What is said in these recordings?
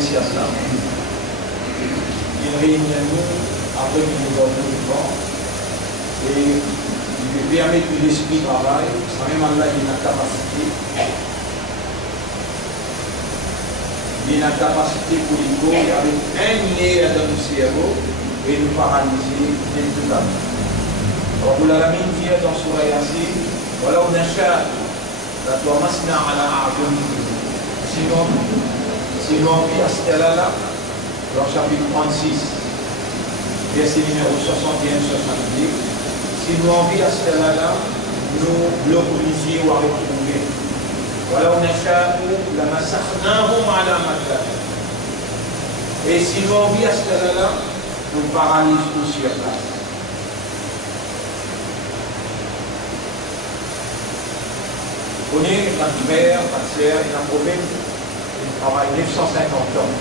commercial là. Il réunit après qu'il nous donne le temps et il lui permet que l'esprit travaille, sans même Allah il a la capacité. Il a la capacité pour les courir avec un nerf dans le cerveau et nous paralyser totalement. رب العالمين فيها dans Surah Yasin ولو نشاء لطمسنا على أعينهم sinon à ce cas-là dans chapitre 36 verset numéro 61-70 si nous envie à ce cas-là nous l'obliger ou à retrouver ولو نشاء لمسخناهم على مكانهم et si nous envie à ce cas-là nous paralyse tout sur place. Vous connaissez, pas de mère, pas de sœur, il y a un problème, il travaille 950 ans.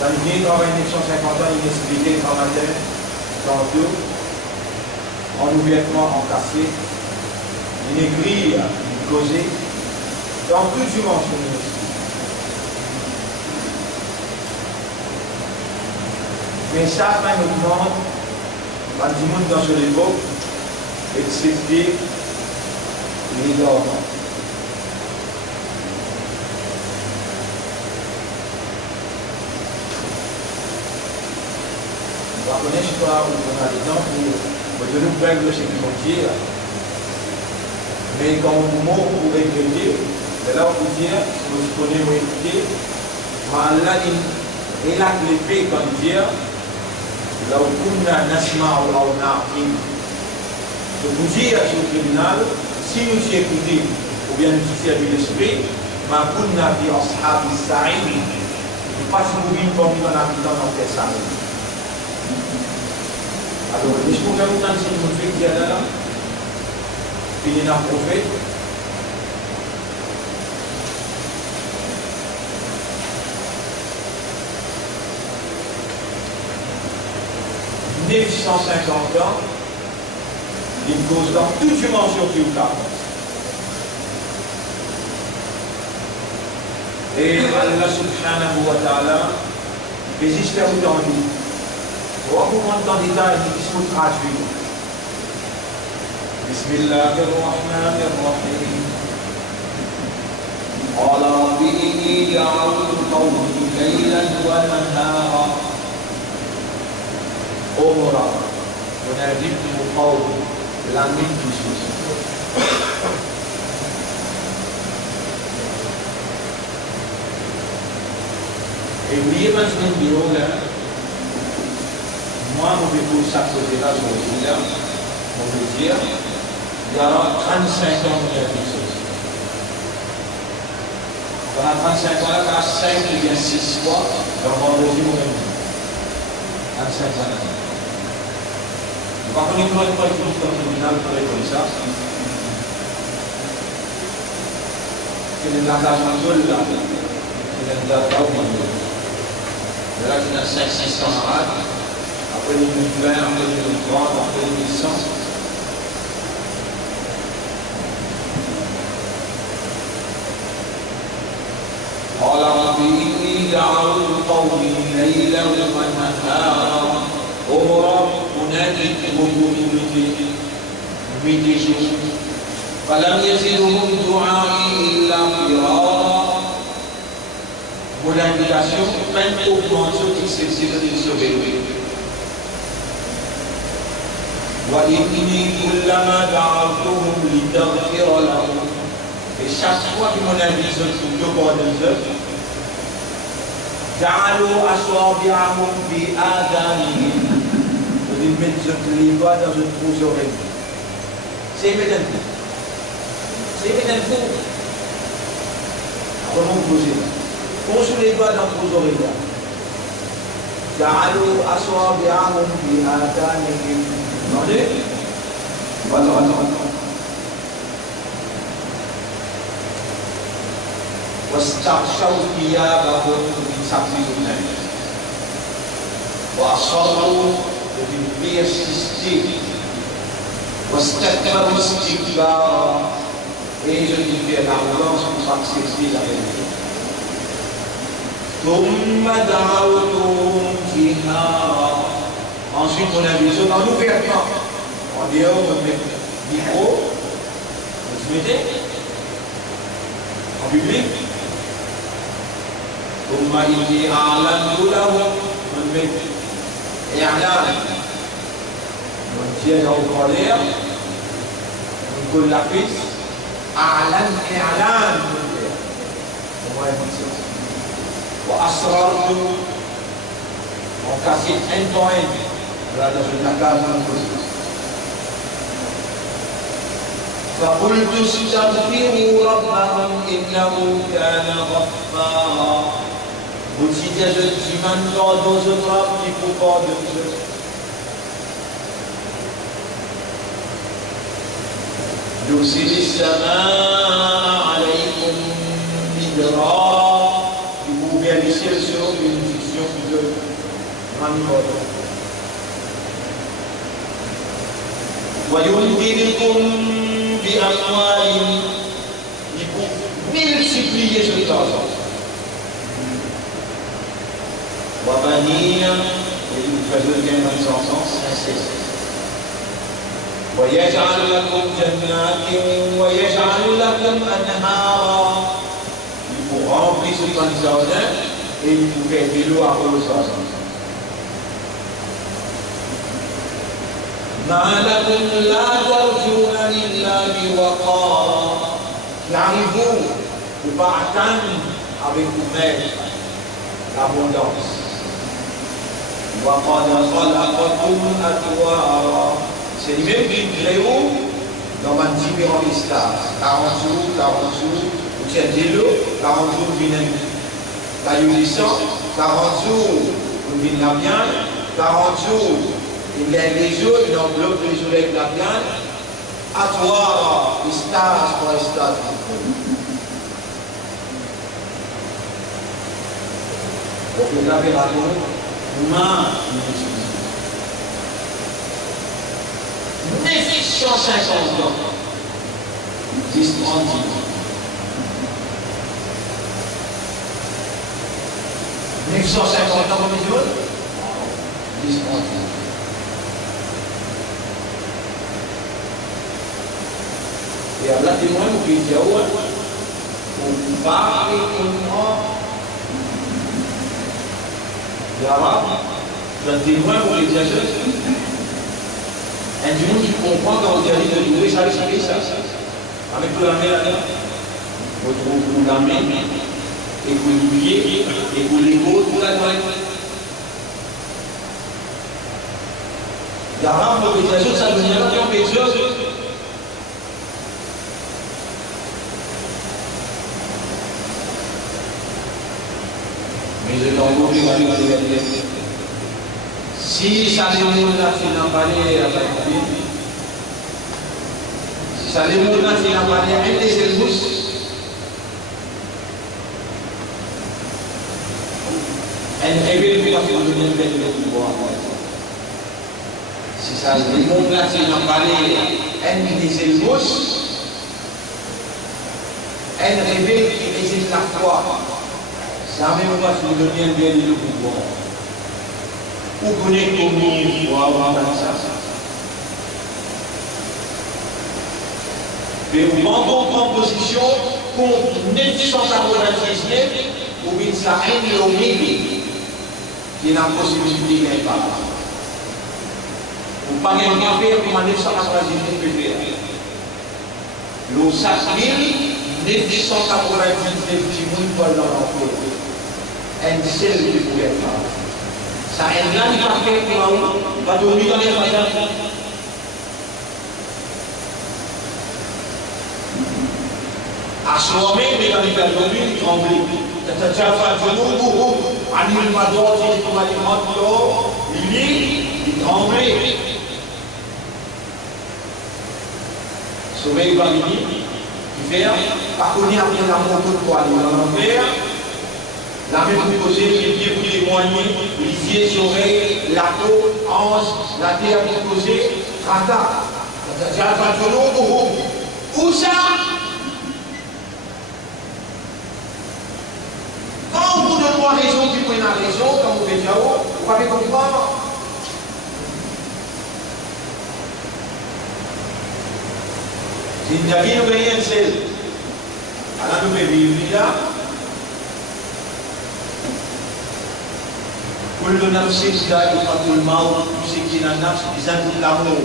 Quand il travaille 950 ans, il expliquait par matin, tantôt, en ouvertement, en cassé, il écrit, il causait, dans toute dimension de l'esprit. Mais chaque fois, nous demande, quand du monde dans cette époque, excepté les dormants. On va connaître pas où on a des temps pour de nous règles ce qu'ils vont dire. Mais quand on mot pour régler, c'est là où vous dire, si vous connaissez ou écoutez, Allah il a l'épée quand il dit, là où on a nasma ou là où on a de vous dire sur le tribunal, si nous y écoutons, ou bien nous y servons l'esprit, ma kunna fi ashabi sa'id, nous passons nous vivre comme un habitant dans le Sa'id. Alors, est-ce que vous avez autant de signes de qui est là? Puis il y a un prophète. « 950 ans, il cause dans toute dimension du cas. Et Allah subhanahu wa ta'ala résiste à vous dans lui. On va vous montrer dans les détails qui sont traduits. Bismillahirrahmanirrahim. قال رب إني دعوت قومي ليلا ونهارا أمرا وناديت قومي la nuit du souci. Et vous voyez maintenant le bureau là, moi je vais vous s'accoter là aujourd'hui là, on veut dire, il y aura 35 ans de la vie sociale. Pendant 35 ans là, il y a 5 ou bien 6 fois, dans vendredi ou même 35 ans. Par contre, il ne doit pas être dans le tribunal pour récolter ça. C'est une engagement seul là. C'est une date là où on est. Là, il y a 500 malades. Après 2020, après 2030, après 2100. قال رب إني دعوت قومي ليلا ونهارا أمرا ناديت ميدي jours فلم يزدهم دعائي إلا فرارا. Mon invitation, même augmente excepté de se réveiller. وإني كلما دعوتهم لتغفر لهم. Et chaque fois que mon invitation demande aux œuvres, جعلوا أصابعهم في آذانهم. Il met les doigts dans une trousse oreille. C'est évident. C'est évident. Comment vous posez là? Posez les doigts dans vos oreilles là. جعلوا أصابعهم في آذانهم. Attendez. Attends. واستغشوا ثيابهم من سبيل الله. وأصروا persisté واستكبروا استكبارا Et je dis faire l'arrogance pour accepter la vérité. Ensuite, on a vu ça dans l'ouvertement. En dehors, on met le micro, vous se mettez en public. ثم إني أعلنت لهم من إعلان من جهة القدير من كل حفظ أعلن إعلان وأسررت وكاسيت أنتوين هذا في المكان فقلت استغفروا ربكم إنه كان غفارا. Vous dites, je dis maintenant dans un drap qui faut pas de Dieu. يرسل السماء عليكم مدرارا. Vous vérifiez sur une fiction de Manipur. ويمددكم بأموال. Il faut multiplier ce argent. وبنين يتفجر من سنسانس ويجعل لكم جنات ويجعل لكم أنهارا. Il faut remplir ce jardin et il faut faire de l'eau arroseuse. ما لكم لا ترجون لله وقارا. Qu'arrivez-vous de pas atteindre avec vous-même l'abondance. وقد خلقكم أطوارا. C'est lui-même qui crée dans un différent espace. 40 jours, vous tiens de l'eau, 40 jours, vous venez la yulissant, 40 jours, vous venez la viande, 40 jours, il y a les jours, il enveloppe les jours avec la viande, Atwara, espace pour espace. Donc le labératoire, humain, 950 ans, 10, 30 ans. « 950 ans comme il dit 10, 30 ans. Et à la témoin, vous pouvez dire, on parle l'arabe, le témoin pour les diagènes, un du monde qui comprend quand vous dites de louer, ça explique ça. Avec la main là-dedans, vous trouvez la main, et vous l'oubliez, et vous l'épaule pour la droite. L'arabe pour les diagènes, ça veut dire qu'en pétrole, mais je t'en prie, si ça les mots là, tu n'as pas les si ça les mots là, tu n'as pas les des elbous, elle révèle que la fille de Dieu est pouvoir. Si ça les mots là, tu n'as pas les des elbous, elle révèle qu'il existe la foi. Ça même pas si vous donnez un bien de pouvoir. Vous connaissez combien pour avoir ça. Mais vous vendez en position contre 999 ou bien ça aide au milieu qui n'a pas possibilité de pas. Vous ne pouvez pas faire comme en 999 peut faire. Le 5999 qui mouille pas dans l'emploi. Un seul qui pouvait faire. Ça aide là, il va faire pour vous, va dormir dans les magasins. À ce moment, il va dormir, il tremble. Il tremble. Sommeil va venir, il fait, par contre, après la moto de quoi, il va l'enfer. La même posée, les pieds pour témoigner, les yeux, les oreilles, la peau, hanche, la terre pour poser, trata. Où ça? prenne la raison, quand vous faites Yahoo, vous pouvez comprendre. Si nous avons une seule, alors nous pouvons vivre là. كل نفس ذائقة الموت tout ce qui est dans la nafs ils ont l'amour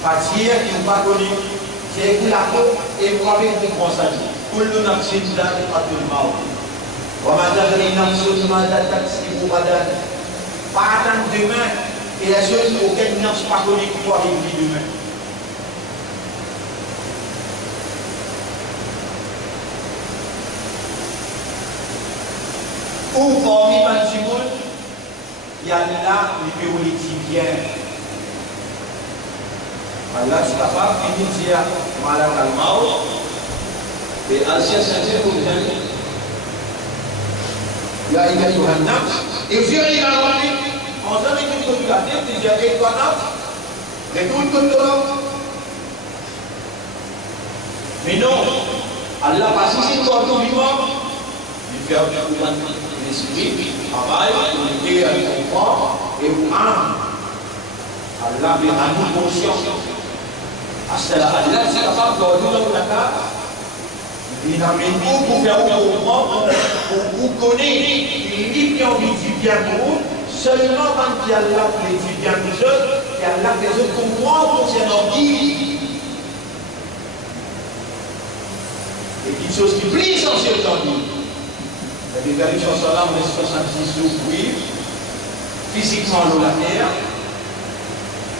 partir qui n'ont pas connu c'est que l'amour et vous avez comprendre ça كل نفس ذائقة الموت وما تدري نفس ماذا تكسب غدا pas attendre demain et la chose auquel nous n'avons pas connu qui va arriver demain ou parmi les gens il y a là les politiques bien. Allah est capable de dire malak al-maut et al-shia santé pour les amis. Ya ayyatuha an-nafs irji'i ila rabbik. On a mis une communication qui dit et toi nafs retourne comme toi. Mais non, Allah passe ici pour tout vivant. Il fait un l'esprit travaille pour l'aider à comprendre et vous âme. Allah veut à nous conscience. Allah c'est capable de nous dans la carte. Il amène nous pour faire comprendre, pour vous connaître. Il dit qu'il a envie de bien pour vous. Seulement quand il y a Allah pour les dire bien pour eux, il y a Allah qui les comprendre concernant qui. Et quelque chose qui est plus essentiel dans lui. Le Galil Salam est 66 jours pour vivre, physiquement dans la terre,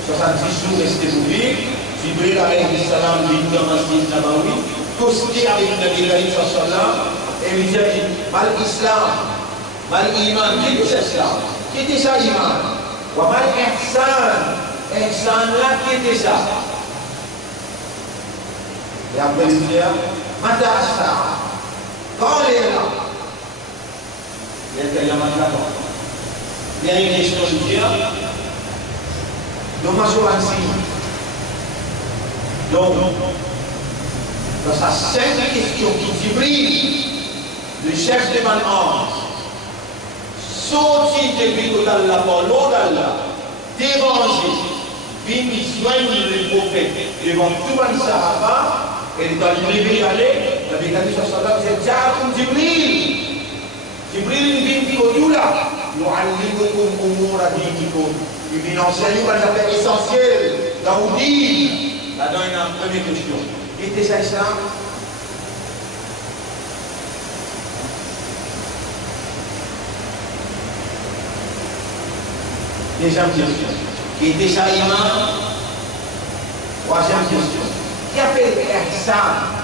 70 jours restés pour vivre, Jibril alayhi salam dit dans le Masjid Nabawi, costé avec le Galil Salam, et il dit mal Islam, mal Iman, qui était ça? Qui était ça Iman? Ou mal Ihsan, Ihsan là, qui était ça? Et après il dit, Mata Asha, quand il est là? Il y a une question de dire, donc, dans sa cinquième question qui brille, le chef de Man'ange, sorti de d'Allah, par l'eau d'Allah, dérangé, venu soigner le prophète devant tout le Sahaba, et dans le réveil aller, la Bégalie Sallallahu c'est Ja'akum Jibril. Jibril vient dire au là, yu'allimukum umura dinikum. Il vient enseigner les affaires essentielles. Daoudi, là-dedans il y a une première question. Était ça Islam? Deuxième question. Qui était ça imam? Troisième question. Qui appelle Ihsan?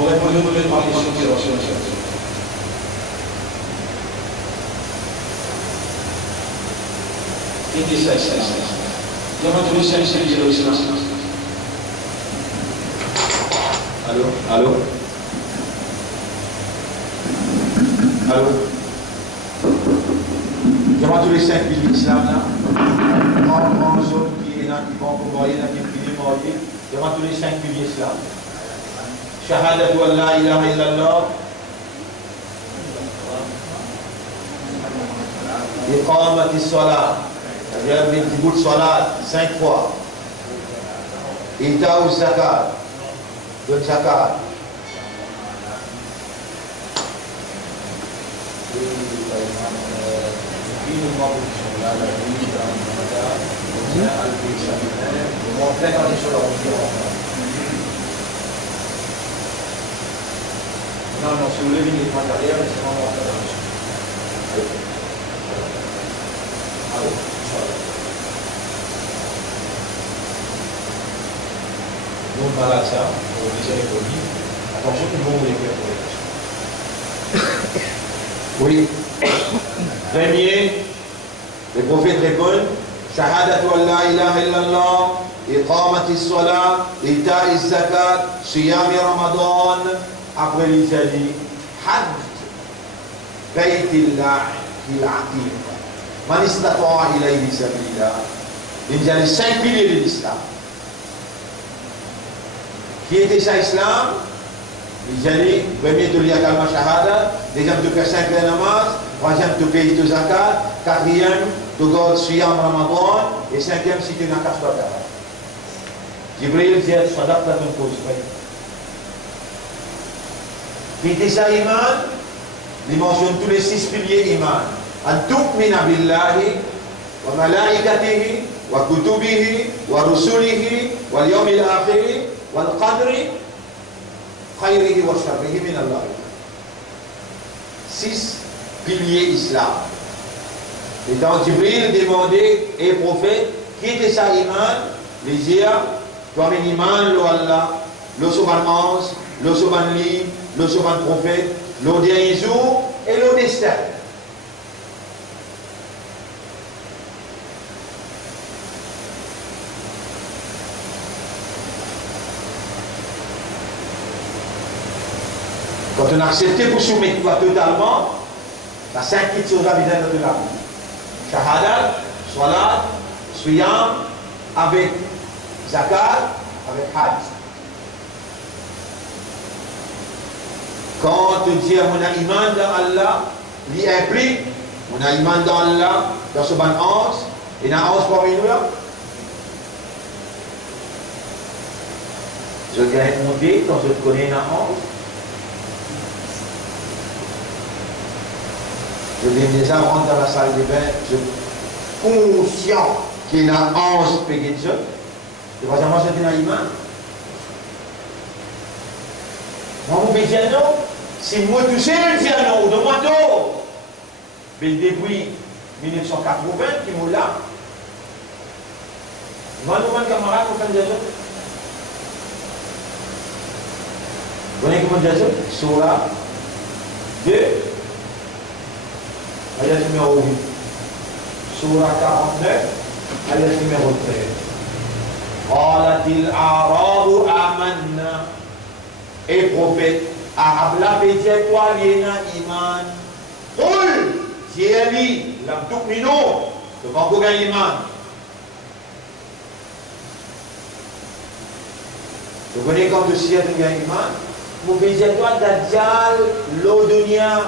On va poser toutes les trois questions qui sont sur le chat. Qui dit ça, Islam? Comment tu le sais, c'est l'Islam? Allô? Allô? Allô? Comment tu le sais, l'Islam là? En zone qui est là, qui vont envoyer, qui est marié. Comment tu le sais, l'Islam? شهادة أن لا إله إلا الله إقامة الصلاة c'est-à-dire une صلاة 5 fois إيتاء الزكاة donne zakat non, non, si vous voulez venir en arrière, c'est vraiment en train. Allez, nous, on va là, ça, on va déjà répondu. Attention, tout le monde vous les fait. Oui. Premier, les prophètes répondent Shahadatu an la ilaha illallah, iqamati as-salat, ita'i az-zakat, siyami Ramadan. Après il s'est dit Hajj Baytillah il Atiq Man istata'a ilayhi sabila Il y a les 5 piliers de l'islam. Qui était ça, l'islam? Il y a les premiers de l'Iyya kalma shahada, deuxième de faire 5 namaz, troisième de payer de zakat, quatrième de garder siyam ramadan, et cinquième si tu n'as qu'à faire. Jibril dit sadaqta min qawsfayn. Qui était ça, iman? Il mentionne tous les 6 piliers iman. An tu'mina billahi wa malaikatihi wa kutubihi wa rusulihi wal yawmil akhir wal qadri khayrihi wa sharrihi min Allah. 6 piliers islam. Et dans Jibril demandait, et prophète, qui était ça iman? Les dire, toi men iman lo Allah, lo soban ange, lo soban livre, lo soban prophète, le dernier jour et le destin. Quand on a accepté pour soumettre toi totalement, la 5 choses à viser de la vie. Shahadat, salat, siyam, avec zakat, avec hajj. Quand on dit on a iman dans Allah, il implique on a iman dans Allah, dans ce bon ange, et dans l'ange parmi nous là. Je viens de monter quand je connais un ange. Je viens déjà rentrer dans la salle de bain, je suis conscient qu'il y a un ange payé de Dieu. Et vraiment, je dis un iman. Moi, vous dites non. Si moi, tu sais le dire non, de moi, tout. Mais depuis 1980, qui m'ont là. Moi, nous, camarades, vous faites des autres. Vous voyez comment dire ça? Surah 2. Ayat numéro 8. Surah 49, ayat numéro 13. Qalatil a'rabu amanna. Et prophète, arabe la pétier toi, l'yéna iman. Qul, tieli, lam tu'minu, devant vous gagnez iman. Vous connaissez quand le ciel gagne iman? Vous pétiez toi, Dajjal, l'Odonia,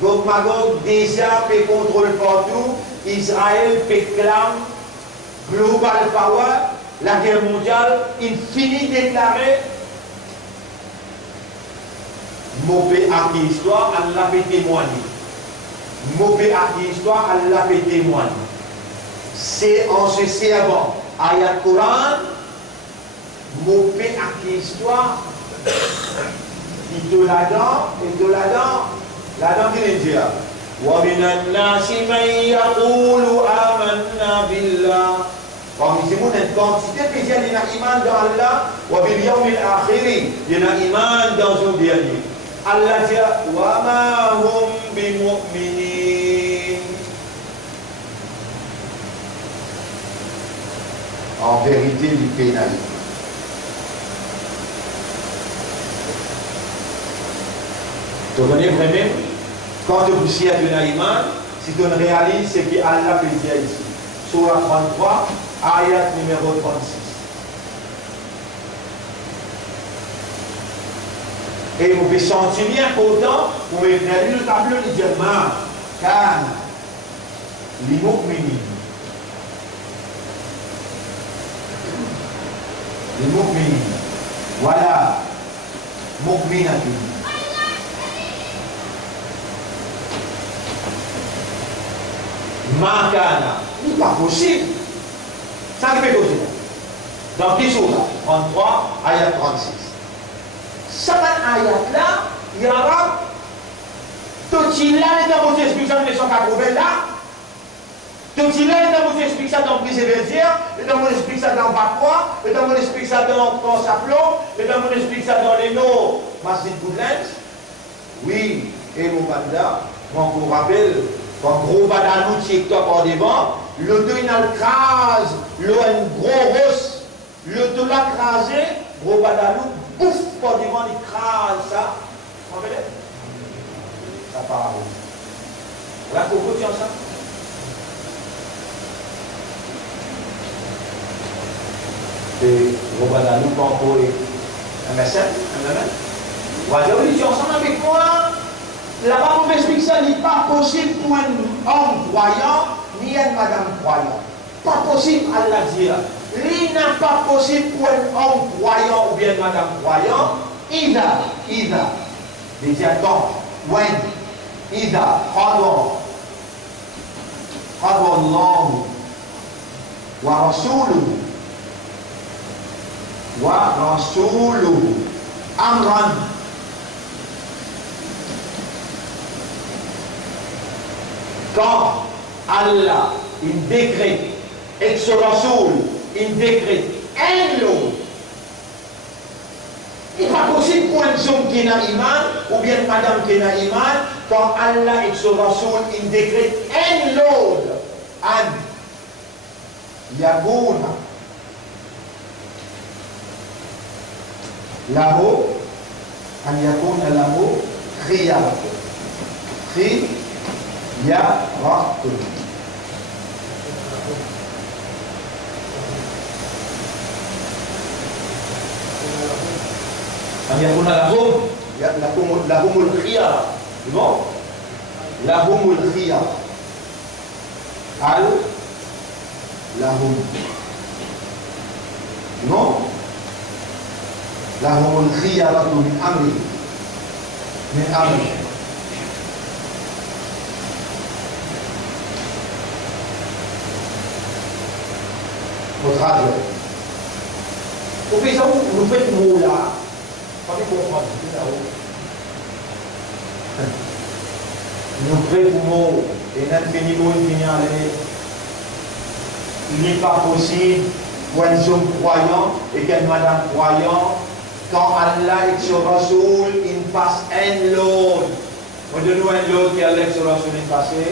Gog Magog déjà fait contrôle partout, Israël réclame global power, la guerre mondiale, infinie déclarée. Mauvais à qui histoire, Allah fait témoigner. Mauvais à qui histoire, Allah fait témoigner. C'est en ce servant, ayat Coran, mauvais à qui histoire, il te la dent, et te la dent. La dent qui est dit, وَمِنَ النَّاسِ مَنْ يَقُولُ آمَنَّا بِاللَّهِ. Parmi ces mots, une quantité de gens, il y a iman dans Allah, وَبِالْيَوْمِ الْآخِرِ, il y a iman dans son dernier. Allah dit, وَمَا هُمْ بِمُؤْمِنِينَ. En vérité, il pénalise. Tu connais vraiment, quand tu sais de l'Iman, si tu réalises ce qu'Allah peut dire ici. Surah 33, ayat numéro 36. Et vous pouvez sentir bien qu'autant, vous pouvez regarder le tableau de Diamant, Khan, l'Imoukmini. L'Imoukmini. Voilà, Moukminati. Makana, il n'est pas possible. Ça ne fait pas possible. Dans qui surah? 33, ayat 36. Cette ayat-là, il y aura tout il a les dans votre explication de 1980 là, tout il a les dans votre explication dans Brise et Verdière, et dans mon explication dans Bacois, et dans mon explication dans Saplon, et dans mon explication dans les noms, Masjid Boudlens. Oui, et mon banda, moi je vous rappelle, quand gros badalou TikTok en devant, le deux il a le crase, le un gros rosse, le deux l'a crasé, gros badalou, bouf, en devant il crase ça. Vous comprenez? Ça part à vous. Voilà, pourquoi tu as ça? Guadeloupe, en Pau et MSN, MMN. Vous allez religion ensemble avec moi. La Bible m'explique ça, il n'est pas possible pour un homme croyant, ni une madame croyant. Pas possible, Allah dit. Il n'est pas possible pour un homme croyant ou bien une madame croyant. Either. Il dit attends, when, either, Allah wa rasuluhu amran. Quand Allah, il décrète, et ce Rasoul, il décrète un lot, il n'est pas possible pour un homme qui n'a iman, ou bien une madame qui n'a iman, quand Allah et ce Rasoul, il décrète un lot, an yaguna, lahu, an yakuna lahu, khiyaratu. Khiyaratu. أن يكون لهم الخيار. Non? لهم الخيار. لهم. Non? لهم الخيارة من أمره. Votre âge. Au pays où vous faites mot là. Pas comprendre, là-haut. Nous prévoyons et l'infiniment aller. Il n'est pas possible pour un homme croyant et qu'une madame croyant, quand Allah et son Rasoul, il passe un lot. On donne un lot qui Allah et son Rasoul est passé.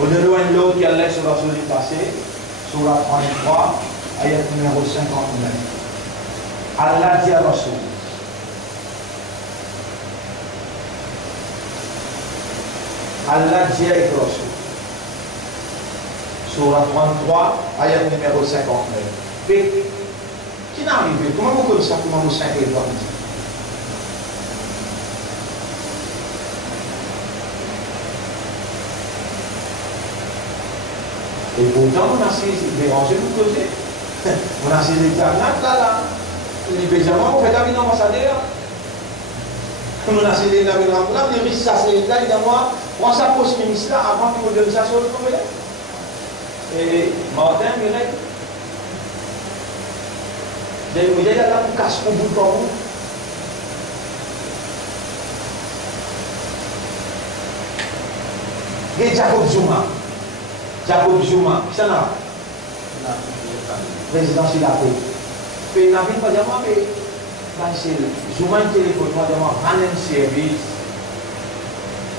On donne un lot qui Allah et son Rasoul est passé. Surah 33. Ayat numéro 59. Allah dit à Rasoul. Allah dit à Rasoul. Surah 33, ayat numéro 59. Mais, qui n'est arrivé? Comment vous connaissez ça? Comment vous savez le voir? Et pourtant, on a ces dérangés, vous causez. On a ces examens là. Les Benjamin, on fait d'avis ambassadeur. On a ces examens là, les risques, ça c'est là, évidemment, on ça poste ministre là avant qu'on donne ça sur le problème. Et Martin, Mireille, vous êtes là pour casser au bout de vous. Et Jacob Zuma, qui s'en a? Président de la paix. Et n'a pas dit moi, mais c'est Zuma qui téléphone, moi, un service.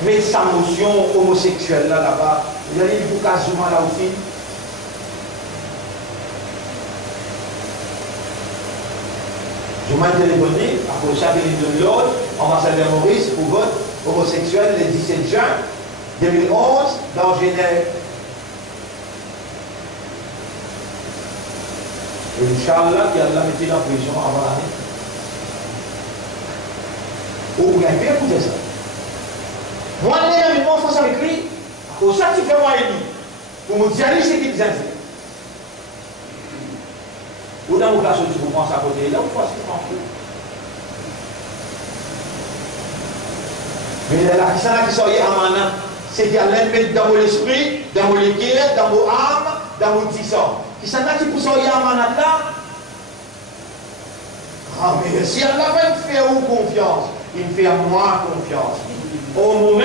Mais sa motion homosexuelle là-bas, vous allez vous casser Zuma là aussi. Zuma téléphoné, après chaque ligne de l'autre, ambassadeur Maurice pour vote homosexuel le 17 juin 2011 dans Genève. Et Inch'Allah, qui a mis en prison avant l'année. Ou bien, bien écouter ça. Moi, je vais en face avec lui. Pour ça, tu fais moi et lui. Pour me dire, c'est qui te dit. Ou dans mon cas, tu vous penses à côté, là, ou quoi, c'est pas fou. Mais la question qui sort à Mana, c'est qu'il y a l'ennemi dans mon esprit, dans mon cœur, dans mon âme, dans mon tissant. Qui s'en a qui pour sortir à Mana là? Ah, mais si Allah va me faire confiance, il me fait à moi confiance. Au moment,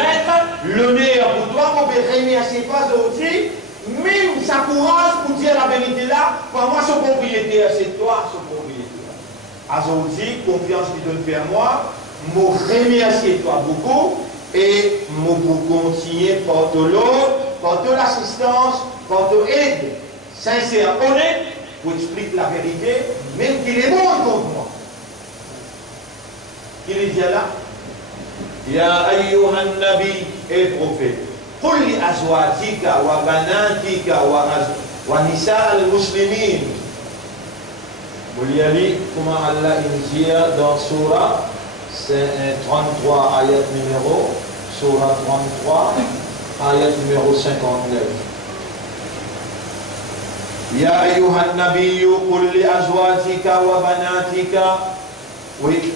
le meilleur pour toi, on peut remercier pas aussi, même sa courage pour dire la vérité là, pour moi, son propriétaire, c'est toi, son propriétaire. Aujourd'hui, confiance qu'il donne faire moi, je remercie toi beaucoup et je continuer par ton assistance, par ton aide, sincère, honnête, pour expliquer la vérité, même qu'il est bon contre moi. Il est dit là, Ya ayyuhan nabi et prophète, قل لأزواجك وبناتك ونساء المسلمين. Muliali comment Allah injia dans Surah 33 ayat numéro Surah 33 ayat numéro 59. يا أيها النبي قل لأزواجك وبناتك. Oui.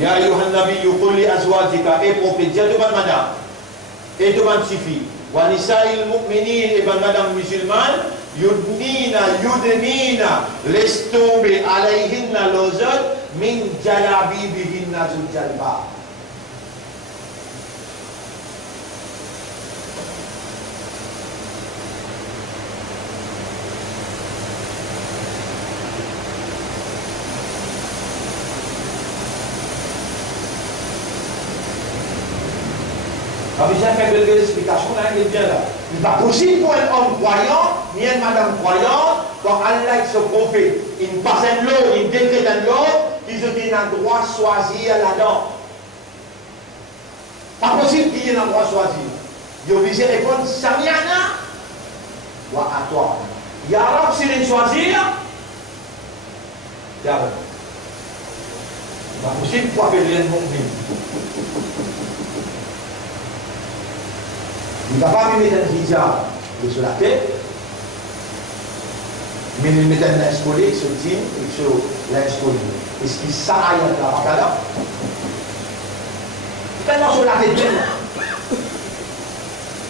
يا أيها النبي قل لأزواجك et prophète, dis à toi madame et devant ses filles, ونساء المؤمنين et madame musulmane, يدنين laisse tomber عليهن leurs من جلابيبهن ذو الجلباب. Quand j'ai fait quelques explications, là, il est bien là. Il n'est pas possible pour un homme croyant, ni une madame croyante, quand Allah est ce prophète, il passe un lot, il décrète un lot, qu'ils ont un droit de choisir là-dedans. Pas possible qu'il y ait un droit de choisir. Il est obligé de répondre, Samiana, ou à toi. Il y a un s'il est choisir, il y a un. C'est pas possible pour appeler le monde. Il ne va pas mettre un hijab sur la tête, mais il met un linge collé sur le team et sur linge collé. Est-ce qu'il s'arrête là, là? Maintenant sur la tête,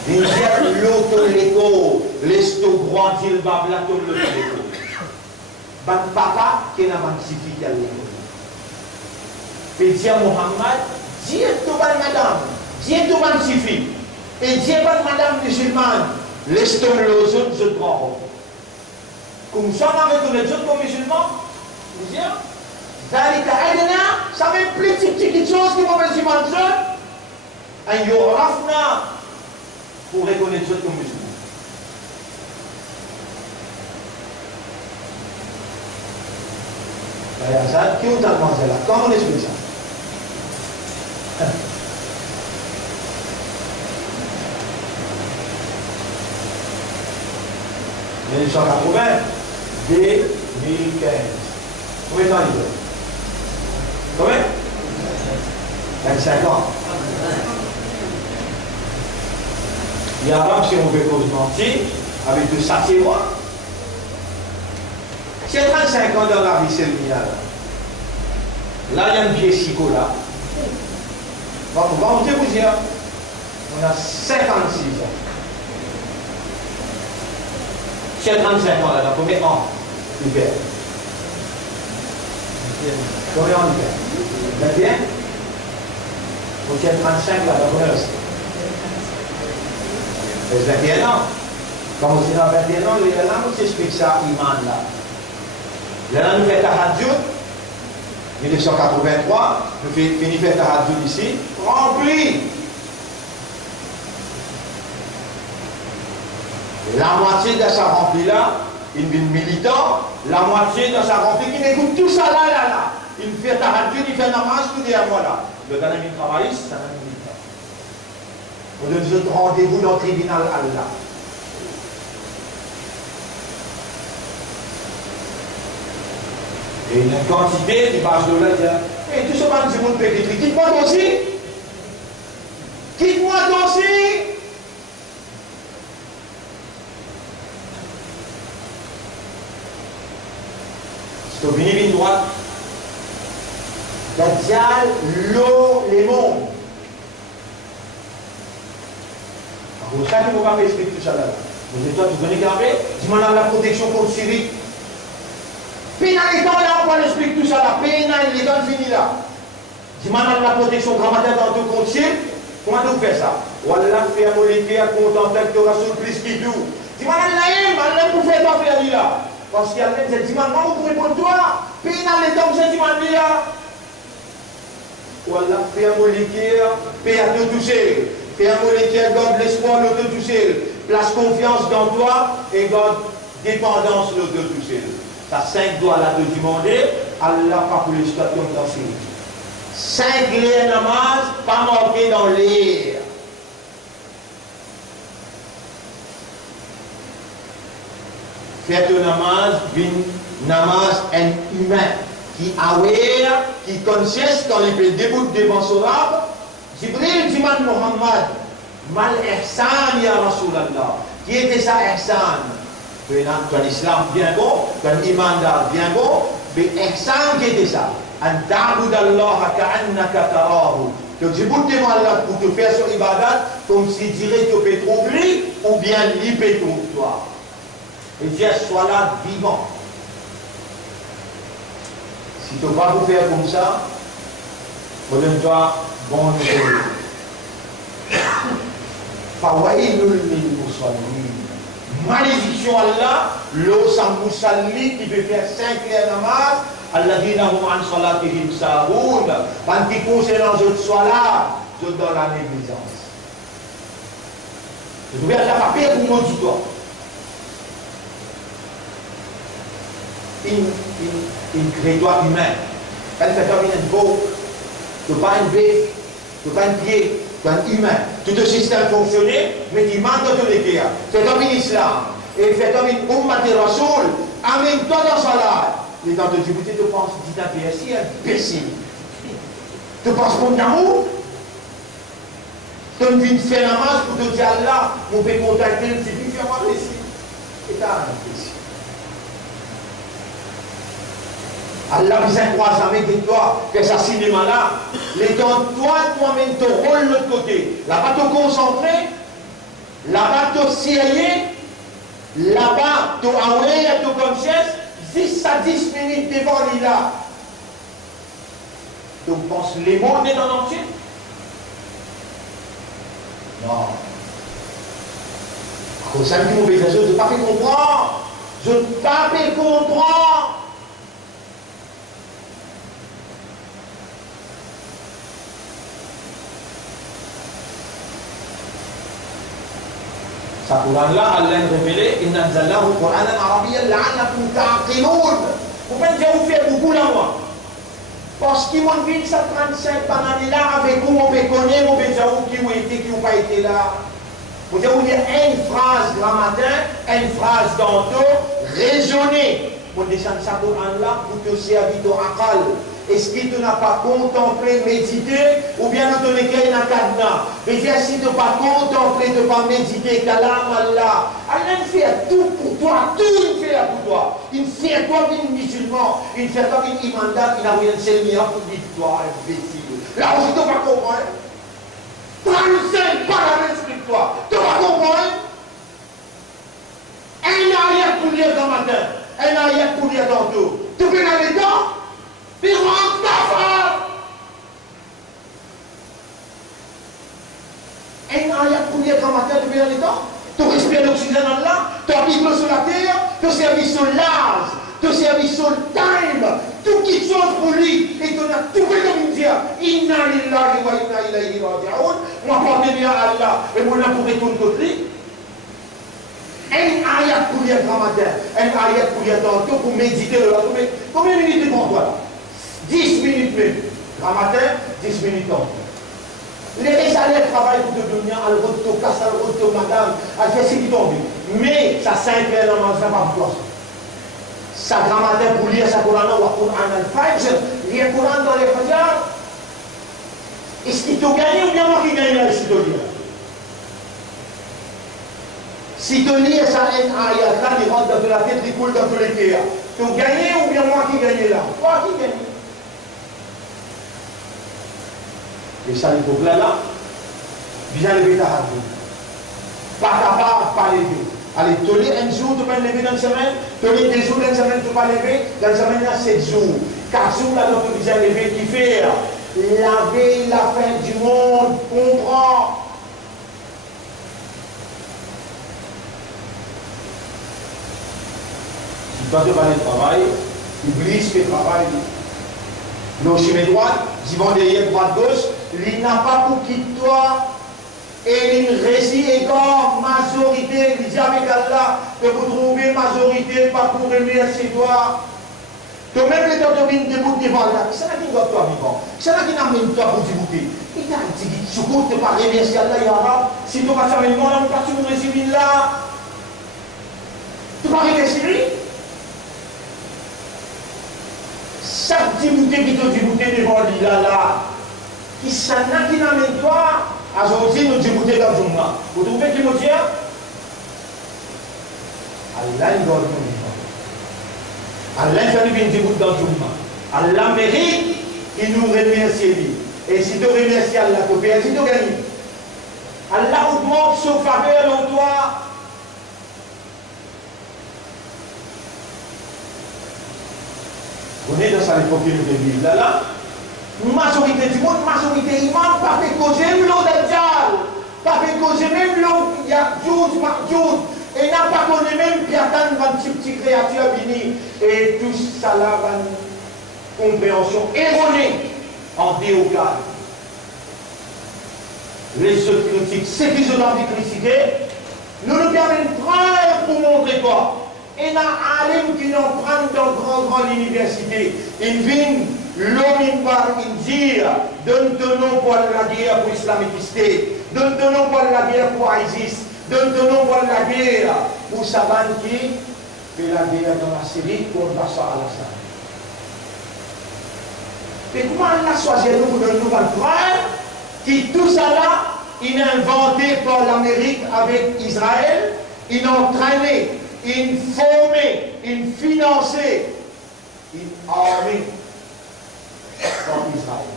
il dit l'auto-léco, l'esto grandir le bablato de l'auto-léco. Ban papa qui n'a pas suffi qu'à l'éco. Et dit à Mohammed, dis tout ban madame, dis tout ban suffi. Et Dieu pas madame musulmane, laisse tomber les autres, je prends. Comme ça, on va retourner les autres comme musulmans. Vous dites, ça même plus de petites choses qui vont musulmans les autres. Et il y aura pour reconnaître les autres comme musulmans. Ça, qui ont demandé là? Comment on explique ça? En 1980, dès 2015. Combien de temps il est? Combien? 25 ans. Il y a un si on veut cause mentir, avec de ça, c'est moi. C'est 35 ans dans la vie, c'est le mien. Là, il y a un pied chico là. On va vous dire, on a 56 ans. J'ai 35 ans là, dans combien ans? Hiver. Combien en hiver? 21? Ou j'ai 35 là, dans combien aussi? C'est 21 ans. Quand on dit dans 21 ans, là, on s'explique ça, Iman là. Là, nous faisons Tahajjud, 1983, nous finissons faire Tahajjud ici, rempli. La moitié de sa remplie là, il vient militant, la moitié de sa remplie qui écoute tout ça là. Il fait Tahajjud, il fait namaz, tout est à moi là. Le gars qui travaille, c'est un militant. On donne un rendez-vous dans le tribunal Allah. Et une quantité d'images de là, et tout ce monde du monde peut être quitte-moi aussi. Quitte-moi aussi. C'est au ligne droite. Dajjal, l'eau, les mondes. Pour ça, il ne faut pas expliquer tout ça là. Mais toi, tu connais Garbé? Dis-moi la protection contre Syrie. Pénalité là, on va expliquer tout ça là. Pénalité, l'état fini là. Dis-moi la protection grammaire dans ton compte. Comment tu fais ça? Wallah, fait un molécule, contenter que tu auras sur le plus qui tout. Dis-moi Allah pour faire ta faire là. Parce qu'il y a même cette dimanche, comment vous répondre toi? Pénal l'état, vous êtes dimanche là. Wallah, fait un molécule, paye à te toucher. Fais un molécule, garde l'espoir, le te toucher. Place confiance dans toi et garde dépendance, le te toucher. T'as 5 doigts là de demander, Allah pas pour les situations dans ce livre. 5 les namaz, pas marqué dans l'air. faire un namaz, un namaz humain, qui aware, qui conscience quand il peut débouter devant son arbre. Jibril dit Muhammad, mal ihsan ya Rasulallah. Qui était ça ihsan? Dans l'islam bien bon, dans l'iman bien bon, mais ihsan qui était ça? An ta'budallaha ka'annaka tarahu. Donc je vous demande Allah pour te faire son ibadat comme si dirait que tu peux trouver ou bien il peut trouver toi. Et Dieu soit là vivant. Si tu ne vas pas faire comme ça, redonne-toi bon nouveau. Fawailul lil musallin. Malédiction Allah, l'eau sans moussalli qui peut faire 5 heures namaz. Alladhina hum an salatihim sahun. Quand ils concernent je sois là, je donne la négligence. Je dois la papier pour mon toi. Une créature humaine. Elle fait comme une beau, tu pas une bête, tu pas un pied, tu un humain. Tout le système fonctionnait, mais il manque de tous les cas. C'est comme une islam. Et fait comme une ummat de rasoul. En même temps dans sa life. Les gens de Djibouti te pensent, dit un PSI, imbécile. Tu penses mon amour? Tu me dis faire la marche pour te dire Allah, mon père contacter, tu dis fais-moi ici. Et t'as un imbécile. Allah vous incroise avec toi, que ça cinéma là, les temps, toi-même, ton rôle de l'autre côté. Là-bas, te concentrer, là-bas, te sérieux, là-bas, te aware, te conscience. 10 à 10 minutes devant lui là. Donc, on pense les mondes est en entier? Non. Quand ça me dit, mon bébé, je ne peux pas faire comprendre. Je ne peux pas faire comprendre. Ce Coran-là, Allah a révélé, Inna anzalnahu Qur'anan arabiyyan la'allakum ta'qilun. Vous pouvez dire, vous faites beaucoup là, moi. Parce qu'ils m'ont vu ça 35 années là, avec vous, on peut connaître, on peut dire qui ont été, qui n'ont pas été là. Vous devez vous dire une phrase grammatin, une phrase d'anto, raisonner. Pour descendre ça Coran-là, pour te servir de akal. Est-ce que tu n'as pas contemplé, médité, ou bien dans ton écueil dans cadenas? Et bien, si tu n'as pas contemplé, tu n'as pas médité, kalam Allah, Allah fait tout pour toi, tout il fait pour toi. Il fait toi une musulman, il fait toi une imandat, il n'a rien de sémia pour victoire, imbécile. Là aussi, tu ne vas pas comprendre. 35 paramètres sur toi, tu vas comprendre. Un arrière pour lire dans matin, un arrière pour lire dans tout. Tu peux aller dedans? Puis rentre ta femme. Un arrière pour lire dans matin, tu peux aller dedans? Tu respires l'oxygène là, tu habites sur la terre, tu servis sur l'âge, tu servis sur le time, tout qui chose pour lui, et tu as tout fait comme il dit, Inna lillahi wa inna ilayhi raji'un, moi porte bien à Allah, et moi là pour retourner contre lui. Un ayat pour lire grand matin, un ayat pour lire tantôt, pour méditer le lendemain. Combien de minutes devant toi là? 10 minutes même. Grand matin, 10 minutes tantôt. Les allées travaillent pour te donner, à le retour, casse, à le retour, madame, à faire ce qui tombe. Mais ça 5 heures dans le pas pour toi. Ça grand matin pour lire sa Coran, ou pour un al-Fajr, lire Coran dans les Fajr. Est-ce qu'il t'a gagné ou bien moi qui gagne là, si tu lis? Si tu lis ça, un ayat là, il rentre dans la tête, il coule dans tous les cœurs. Tu as gagné ou bien moi qui gagne là? Toi qui gagne. Et ça, il faut là, bien lever ta radio. Pas lever. Allez, tu lis un jour, tu peux lever dans une semaine. Tu lis 2 jours dans une semaine, tu peux lever. Dans une semaine, il y a 7 jours. 4 jours, là, tu peux lever, qui fait la veille, la fin du monde, comprends. Si toi, tu vas aller travailler, Iblis fait travail. Le chemin droit, divan derrière, droite, gauche, il n'a pas pour quitter toi. Et il récit égard, majorité, il dit avec Allah, que vous trouvez majorité, pas pour remercier toi. Que même les gens qui viennent debout devant là, c'est là qui doit toi vivant. C'est là qui n'amène toi pour débouter. Il t'a dit, je compte pas remercier Allah, ya Rab. Si tu vas faire le monde, on va pas sur le régime là. Tu vas arrêter Syrie? Chaque petit bouteille qui te dit bouteille devant lui là, qui s'en a qui n'amène toi, aujourd'hui nous dit bouteille dans le journal. Vous trouvez qui me dit? Allah il doit nous vivre. Allah il fait une bouteille dans le journal. Allah mérite, il nous remercie lui. Et si tu remercies Allah, tu perds, si tu gagnes. Allah augmente son faveur en toi. On est dans sa époque de l'Église. Là, majorité du monde, majorité imam, pas fait causer l'eau de Djal, pas fait causer même l'eau, il y a 12, et n'a pas connu même qu'il y a tant de petites créatures venues, et tout ça là va une compréhension erronée en théocale. Les autres critiques, ceux qui ont envie de critiquer, nous nous permettons preuve pour montrer quoi. Et dans Alim qui nous prennent dans grande université, ils viennent l'homme par dire, donne ton nom pour la guerre pour Islamic State, donne ton nom pour la guerre pour ISIS, donne ton nom pour la guerre pour Saban qui fait la guerre dans la Syrie contre Bachar al-Assad. Et comment Allah choisit nous pour donner une nouvelle preuve qui tout ça là, il a inventé par l'Amérique avec Israël, il a entraîné, il formé, il financé, il armé par Israël.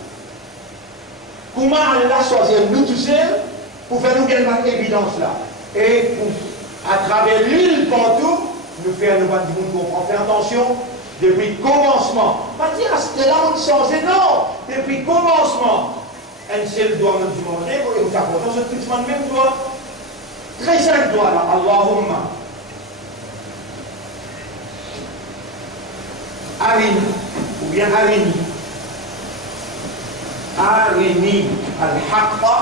Comment Allah choisit nous tous seuls pour faire nous gagner cette évidence là? Et pour, à travers l'île partout, nous faire nous voir du monde comprendre. Faire attention, depuis le commencement. Pas dire que là on change, non! Depuis le commencement. Un seul doigt même du monde, et vous apportez ce petit même doigt. Très simple doigt là, Allahumma. Arini, ou bien Arini. Arini al-haqqa.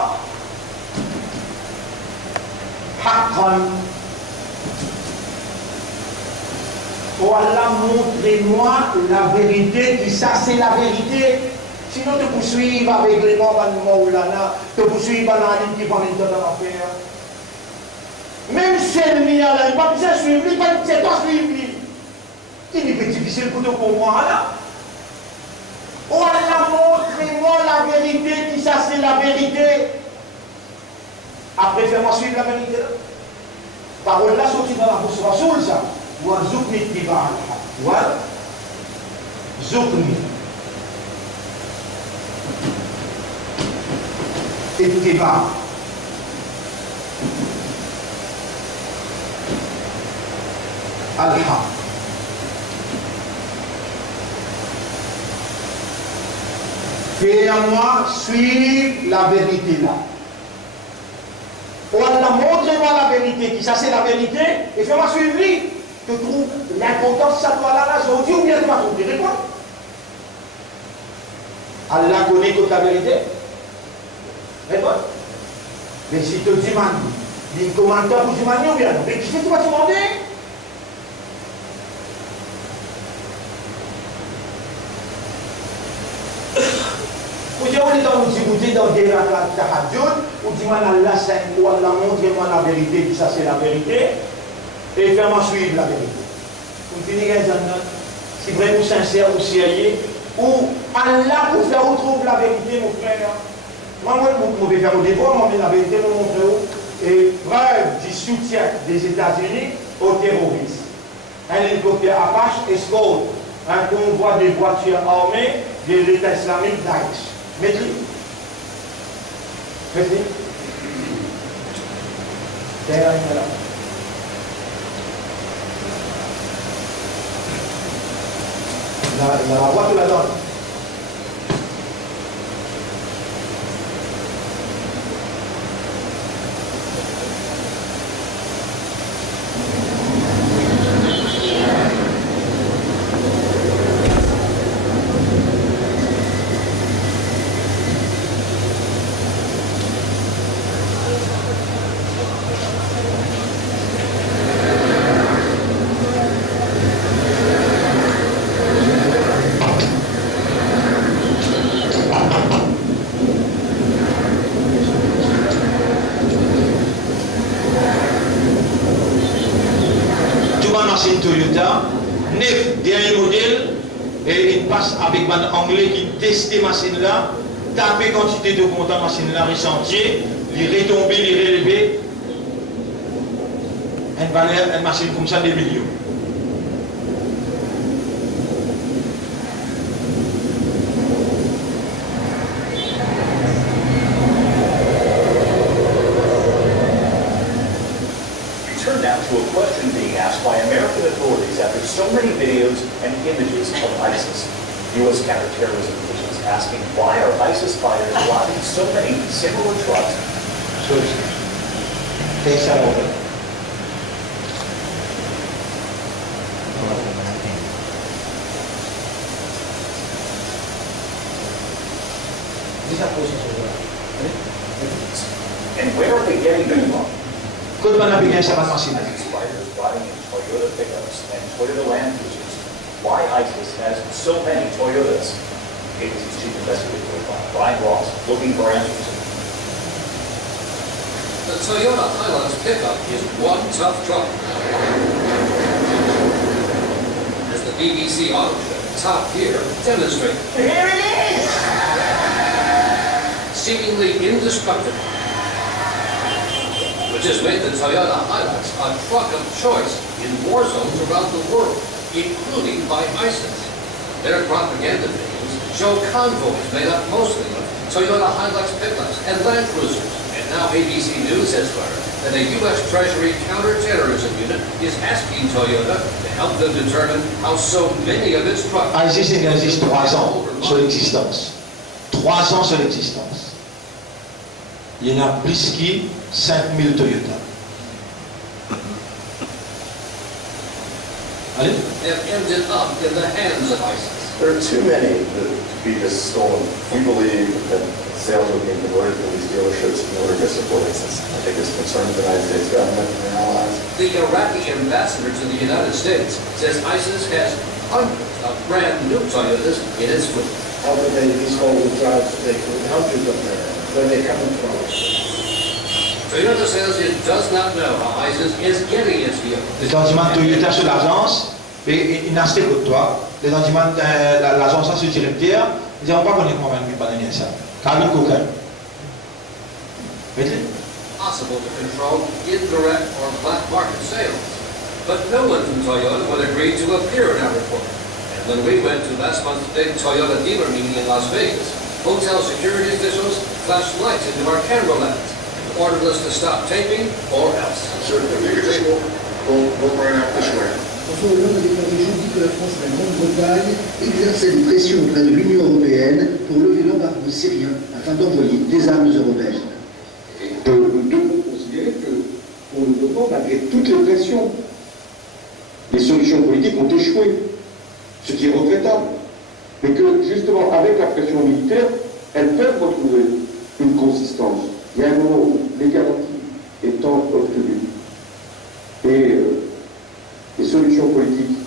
Haqqan. Oh Allah, montrez-moi la vérité, qui ça c'est la vérité. Sinon, te poursuivre avec les morts de Maulana, te poursuivre dans la ligne qui va rentrer dans l'affaire. Même si elle n'y a là, il pas besoin de suivre, c'est pas suivre. Il est plus difficile pour te comprendre là. Oh Allah, montrez-moi la vérité, qui ça c'est la vérité. Après, fais-moi suivre la vérité là. Parole là sortie dans la bouche Rasoul ça. Warzuqni tiba'al haq. Warzuqni. Ittiba. Al-haq. Fais-moi suivre la vérité là. Oh Allah, montre-moi la vérité, qui ça c'est la vérité, et fais-moi suivre lui. Tu trouves l'importance de ça doit là, aujourd'hui, ou bien tu vas trouver, réponds. Allah connaît toute la vérité. Réponds. Mais si tu te demandes, il commentaire pour demander ou bien non, mais qui c'est que tu vas te demander? Aujourd'hui, on dit dans des tahajjud, on dit Allah Saint, ou Allah montre-moi la vérité, puis ça c'est la vérité, et fais-moi suivre la vérité. Vous finissez les années, si vraiment sincère ou sérieux, ou Allah pour faire retrouver la vérité, mon frère. Moi, je vais faire au débat, moi, mais la vérité, je vous montre et preuve du soutien des États-Unis aux terroristes. Un hélicoptère Apache escorte un convoi de voitures armées de l'État islamique Daesh. Maîtrise. Maîtrise. Derrière là. La voiture la donne. Toyota, 9 dernier modèle, et il passe avec un anglais qui teste la machine là, taper quantité de content machine là, ressentir, les retomber, les relever, une machine comme ça, des millions. Turned out to a question being asked by American authorities after so many videos and images of ISIS. U.S. counterterrorism officials asking why are ISIS fighters driving so many similar trucks? And where are they getting them from? Quando vai navegar essa máquina? ISIS fighters riding in Toyota pickups and Toyota Land Cruisers. Why ISIS has so many Toyotas? ABC's chief investigator Brian Ross looking for answers. The Toyota Hilux pickup is one tough truck. As the BBC Auto Show Top Gear demonstrates. Here it is! Seemingly indestructible, which has made the Toyota Hilux a truck of choice in war zones around the world, including by ISIS. Their propaganda videos show convoys made up mostly of Toyota Hilux pickups and Land Cruisers. And now ABC News has learned that a U.S. Treasury counterterrorism unit is asking Toyota to help them determine how so many of its trucks... ISIS existe 3 ans sur l'existence. 3 ans sur l'existence. Il y en a plus que 5000 Toyota. Allez? have ended up in the hands of ISIS. There are too many to be just stolen. We believe that sales are being diverted to these dealerships in order to support ISIS. I think it's concerning the United States government and their allies. The Iraqi ambassador to the United States says ISIS has hundreds of brand new Toyotas in its fleet. How do they, these whole drives, they could hundreds of them, where they coming from? Toyota says it does not know how ISIS is getting its vehicles. Les documents Toyota sur l'agence, et il n'a acheté que toi. Les documents l'agence sur le directeur, ils n'ont pas connu comment on va donner ça. Car il coquin. Possible to control indirect or black market sales. But no one from Toyota would agree to appear in our report. And when we went to last month's big Toyota dealer meeting in Las Vegas, hotel security officials flashed lights into our camera lens and ordered us to stop taping or else. We'll burn out this way. François Hollande a déclaré jeudi que la France et la Grande-Bretagne exerçaient des pressions auprès de l'Union européenne pour lever l'embargo syrien afin d'envoyer des armes européennes. Nous devons considérer que, pour le moment, malgré toutes les pressions, les solutions politiques ont échoué, ce qui est regrettable. Mais que, justement, avec la pression militaire, elles peuvent retrouver une consistance. Il y a un moment où les garanties étant obtenues et les solutions politiques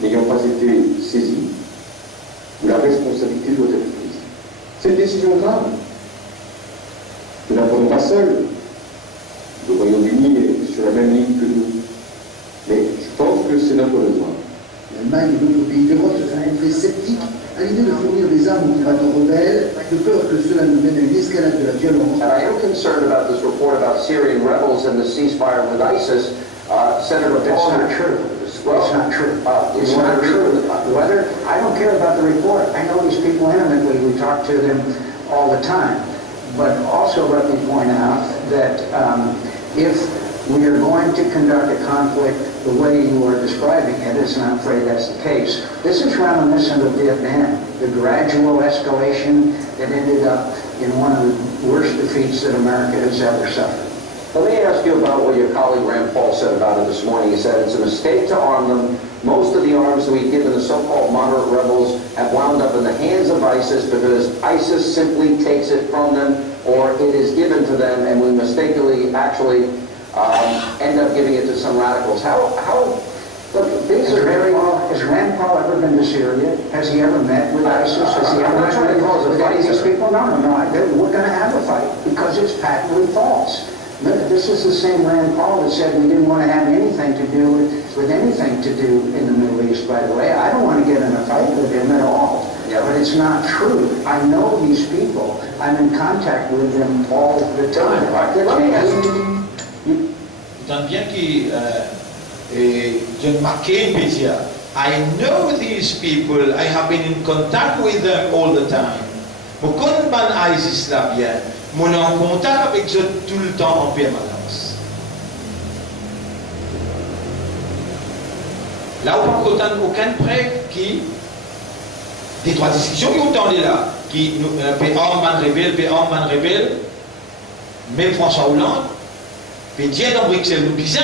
n'ayant pas été saisies, où la responsabilité doit être prise. Cette décision grave, nous ne la prenons pas seule. Le Royaume-Uni est sur la même ligne que nous. Mais je pense que c'est notre devoir. L'Allemagne et d'autres pays d'Europe se sont montrés sceptiques à l'idée de fournir des armes aux combattants rebelles, de peur que cela nous mène à une escalade de la violence. And I am concerned about this report about Syrian rebels and the ceasefire with ISIS. Senator Paul... That's not true. Well, it's not true. It's not true. Whether I don't care about the report. I know these people intimately. We talk to them all the time. But also let me point out that if we are going to conduct a conflict the way you are describing it, and I'm afraid that's the case, this is reminiscent of Vietnam, the gradual escalation that ended up in one of the worst defeats that America has ever suffered. Let me ask you about what your colleague Rand Paul said about it this morning. He said it's a mistake to arm them. Most of the arms that we've given the so-called moderate rebels have wound up in the hands of ISIS because ISIS simply takes it from them or it is given to them and we mistakenly actually end up giving it to some radicals. Look, these are very... Has Rand Paul ever been to Syria? Has he ever met with ISIS? Has he ever met with these people? No, I didn't. We're going to have a fight because it's patently false. This is the same Rand Paul that said we didn't want to have anything to do with anything to do in the Middle East, by the way. I don't want to get in a fight with him at all. Yeah. But it's not true. I know these people. I'm in contact with them all the time. Tant bien que John McCain peut dire, I know these people, I have been in contact with them all the time. Mon ban ISIS là bien, mon en contact avec eux tout le temps en permanence. Là où on n'a aucune preuve qui des trois discussions qui ont entendu là, qui nous man révèle, même François Hollande, puis dire dans Bruxelles, nous disons,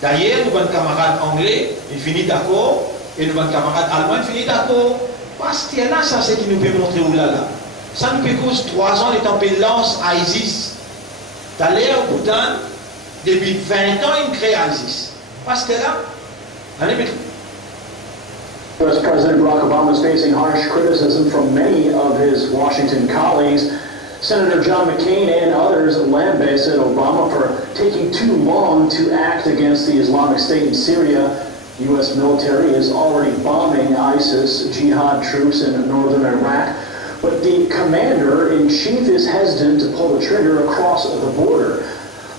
d'ailleurs, nous avons un camarade anglais, il finit d'accord, et nous avons un camarade allemand, il finit d'accord. Parce que là, ça c'est qui nous peut montrer où là. Ça nous peut cause 3 ans de tempélance à ISIS. D'ailleurs, pourtant, depuis 20 ans, il crée ISIS. Parce que là, allez, U.S. President Barack Obama is facing harsh criticism from many of his Washington colleagues. Senator John McCain and others lambasted Obama for taking too long to act against the Islamic State in Syria. U.S. military is already bombing ISIS jihad troops in northern Iraq, but the commander-in-chief is hesitant to pull the trigger across the border.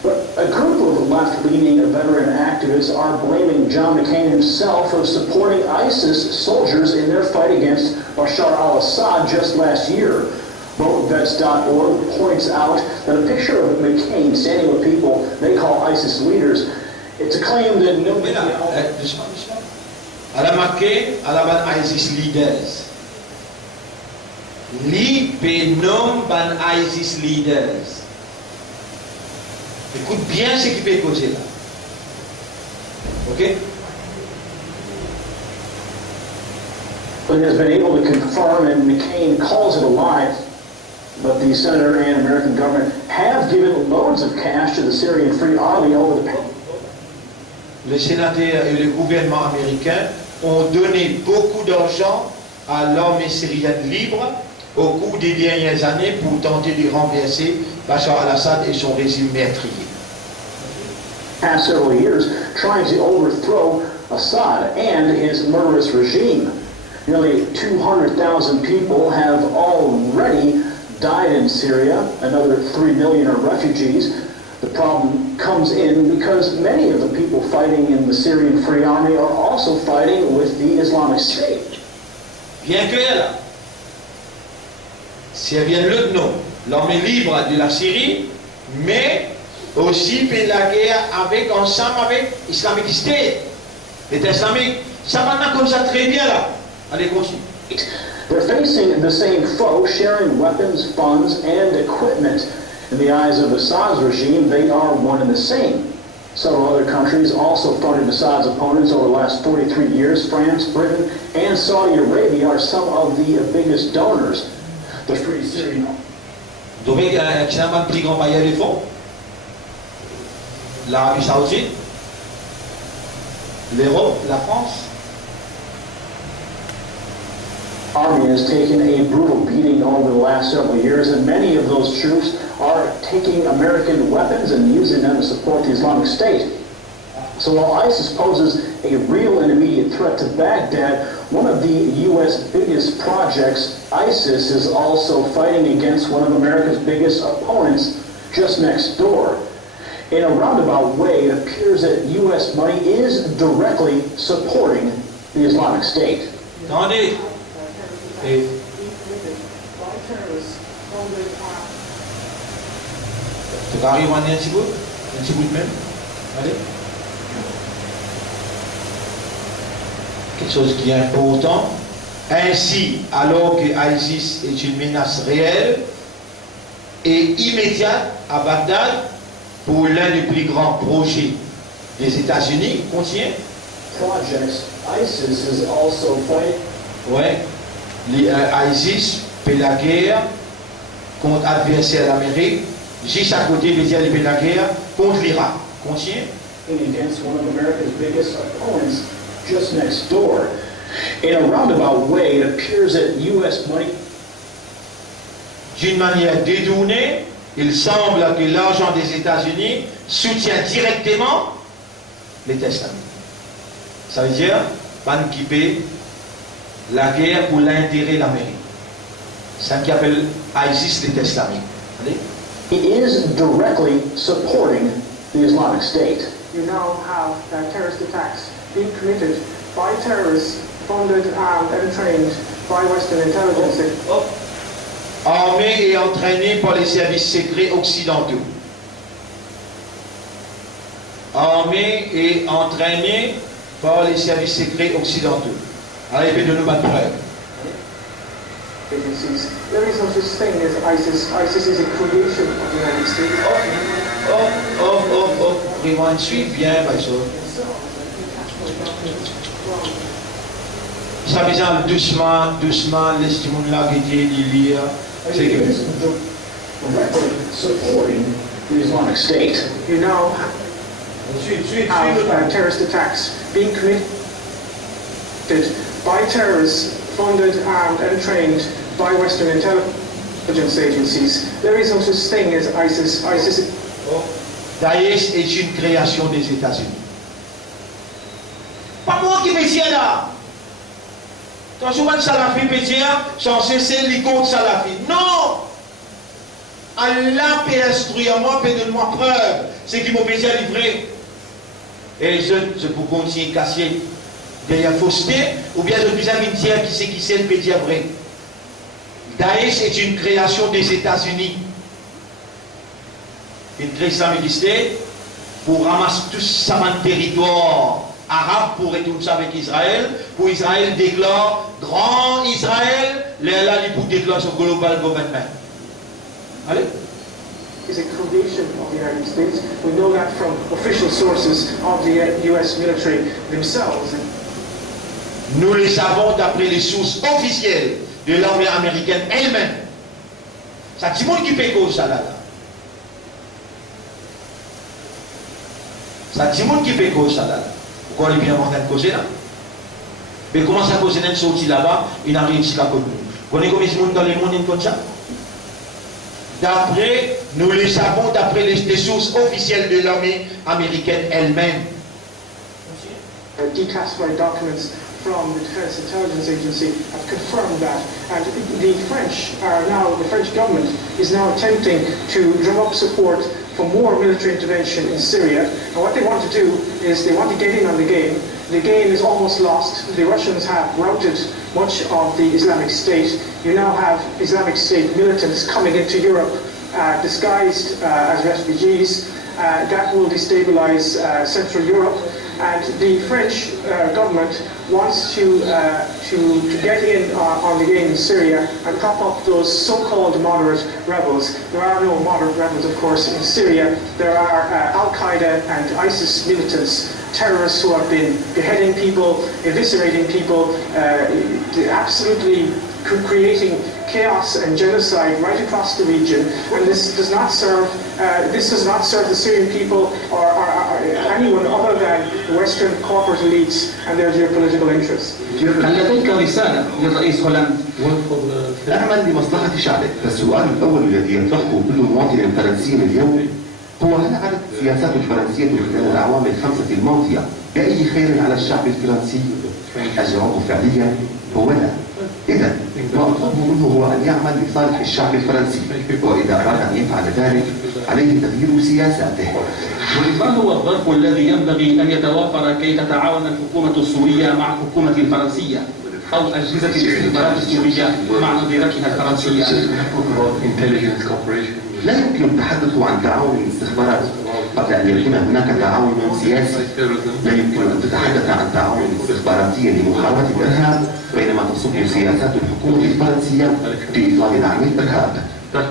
But a group of left-leaning veteran activists are blaming John McCain himself for supporting ISIS soldiers in their fight against Bashar al-Assad just last year. VoteVets.org points out that a picture of McCain standing with people they call ISIS leaders, it's a claim that nobody else... À la McCain, à la ban ISIS leaders. Li nom ban ISIS leaders. Écoute bien ce qui peut causer là. Ok? But has been able to confirm, and McCain calls it a lie, but the senator and American government have given loads of cash to the Syrian Free Army over the past. Les sénateurs et le gouvernement américain ont donné beaucoup d'argent à l'armée syrienne libre au cours des dernières années pour tenter de renverser Bachar al-Assad et son régime meurtrier. Past several years trying to overthrow Assad and his murderous regime. Nearly 200,000 people have already died in Syria. Another 3 million are refugees. The problem comes in because many of the people fighting in the Syrian Free Army are also fighting with the Islamic State. Bien clair, c'est bien le nom, l'armée libre de la Syrie, mais aussi fait la guerre ensemble avec Islamic State. L'État islamique, ça maintenant comme ça très bien là. Allez, continue. They're facing the same foe, sharing weapons, funds, and equipment. In the eyes of Assad's regime, they are one and the same. Several other countries also funded Assad's opponents over the last 43 years. France, Britain, and Saudi Arabia are some of the biggest donors. The Free Syrian... Donc, qui a le plus grand bailleur de fonds? L'Arabie Saoudite, l'Europe, la France. Army has taken a brutal beating over the last several years, and many of those troops are taking American weapons and using them to support the Islamic State. So while ISIS poses a real and immediate threat to Baghdad, one of the U.S. biggest projects, ISIS is also fighting against one of America's biggest opponents just next door. In a roundabout way, it appears that U.S. money is directly supporting the Islamic State. Attendez. Et tu vas arriver un petit bout même. Allez. Quelque chose qui est important. Ainsi, alors que ISIS est une menace réelle et immédiate à Bagdad pour l'un des plus grands projets des États-Unis, contient Projects. ISIS is also fighting. Ouais. ISIS fait la guerre contre l'adversaire d'Amérique, juste à côté veut dire qu'il fait la guerre contre l'Irak. Continue. Against one of America's biggest opponents just next door. In a roundabout way, it appears that U.S. money... D'une manière détournée, il semble que l'argent des États-Unis soutient directement les États. Ça veut dire, pas qui paie la guerre pour l'intérêt de l'Amérique. C'est ça qui appelle ISIS l'État islamique. He is directly supporting the Islamic State. You now have terrorist attacks being committed by terrorists funded, armed and trained by Western intelligence. Armés et entraînés par les services secrets occidentaux. Armés et entraînés par les services secrets occidentaux. Alors, il fait de nous battre preuve. Agencies. There is no such thing as ISIS. ISIS is a creation of the United States. Rewind suit bien, by so. Ça veut dire doucement, laisse-moi là qui est lire. C'est que. Supporting the Islamic State. You now have terrorist attacks being committed by terrorists funded, armed and trained by Western intelligence agencies. There is no such thing as ISIS. Daesh est une création des États-Unis. Pas moi qui me tiens là. Quand je vois le Salafi pétier, censé c'est les contre Salafi. Non! Allah peut instruire moi, peut donner moi preuve. C'est qui m'ont pétier livré. Et je peux continuer à casser derrière fausseté, ou bien je peux avoir une tiers qui c'est le pétier vrai. Daesh est une création des États-Unis. Une création islamique pour ramasser tout ça dans le territoire arabe pour retourner avec Israël. Pour Israël déclare grand Israël, là il pour déclarer son global government. Allez. Is a creation of the United States. We know that from official sources of the US military themselves. Nous les savons d'après les sources officielles de l'armée américaine elle-même. Ça dit monde qui fait cause ça là. Ça dit monde qui fait cause ça là. Pourquoi il vient monter causer là? Mais comment ça cause n'est sorti là-bas, il n'a rien jusqu'à côté. Vous connaissez combien de monde dans le monde comme ça? D'après, nous les savons d'après les sources officielles de l'armée américaine elle-même. Declassified documents from the Defense Intelligence Agency have confirmed that, and the French government is now attempting to drum up support for more military intervention in Syria. And what they want to do is they want to get in on the game. The game is almost lost. The Russians have routed much of the Islamic State. You now have Islamic State militants coming into Europe disguised as refugees. That will destabilize Central Europe. And the French government wants to get in on the game in Syria and prop up those so-called moderate rebels. There are no moderate rebels, of course, in Syria. There are Al-Qaeda and ISIS militants, terrorists who have been beheading people, eviscerating people, absolutely creating chaos and genocide right across the region. And this does not serve the Syrian people or anyone other than the Western corporate elites and their geopolitical interests. هل لديك رسالة للرئيس هولاند؟ أعمل لمصلحة شعبك، فالسؤال الأول الذي يطرحه كل مواطن فرنسي اليوم هو هل عادت السياسات الفرنسية خلال الأعوام الخمسة الماضية بأي خير على الشعب الفرنسي؟ الجواب فعليا هو لا. إذا ما أطلبه منه هو أن يعمل لصالح الشعب الفرنسي، وإذا أراد أن يفعل ذلك عليه تغيير سياساته. ما هو الظرف الذي ينبغي أن يتوفر كي تتعاون الحكومة السورية مع الحكومة الفرنسية أو أجهزة الاستخبارات السورية مع نظيرتها الفرنسية؟ لا يمكن التحدث عن تعاون الاستخبارات قبل أن يكون هناك تعاون سياسي. لا يمكن أن تتحدث عن تعاون استخباراتي لمحاربة الإرهاب بينما تصب سياسات الحكومة الفرنسية في إطار دعم الإرهاب.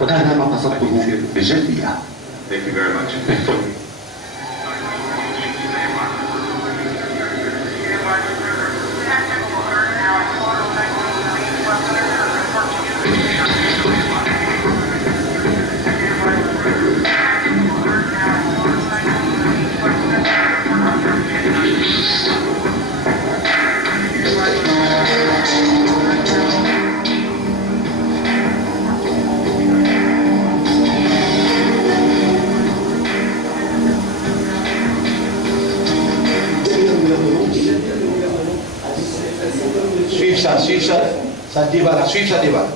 هذا ما قصدته بجدية. Thank you very much. débat là, suivre ça débat.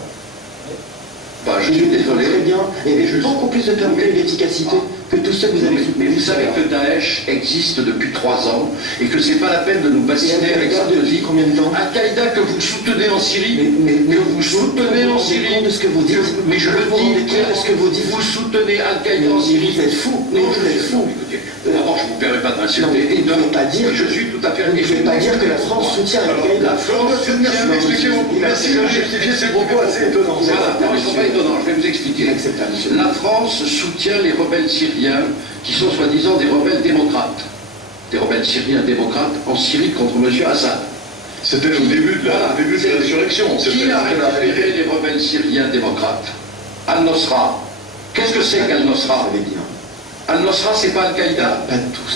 Ben, je suis désolé. Très bien, et beaucoup plus de fermeté et d'efficacité que tous ceux que vous avez soutenus. Mais vous savez que Daesh existe depuis 3 ans et que c'est pas la peine de nous bassiner avec ça depuis combien de temps? Al-Qaïda que vous soutenez en Syrie, que vous soutenez en Syrie, de ce que vous dites. mais je le dis, de ce que vous dites. vous soutenez Al-Qaïda en Syrie. Vous êtes fou. Non, je suis fou. Écoutez, d'abord, je ne vous permets pas d'insulter. Vous ne pouvez pas dire. Je suis tout à fait. Vous ne pouvez pas dire que la France soutient Al-Qaïda. La France soutient. Merci de justifier ces propos assez étonnants. Voilà, non, ils ne sont pas étonnants. Je vais vous expliquer. La France soutient les rebelles syriens qui sont soi-disant des rebelles démocrates. Des rebelles syriens démocrates en Syrie contre M. Assad. C'était au début de l'insurrection. Qui a récupéré les rebelles syriens démocrates? Al-Nosra. Qu'est-ce que c'est qu'Al-Nosra? Al-Nosra, c'est pas Al-Qaïda?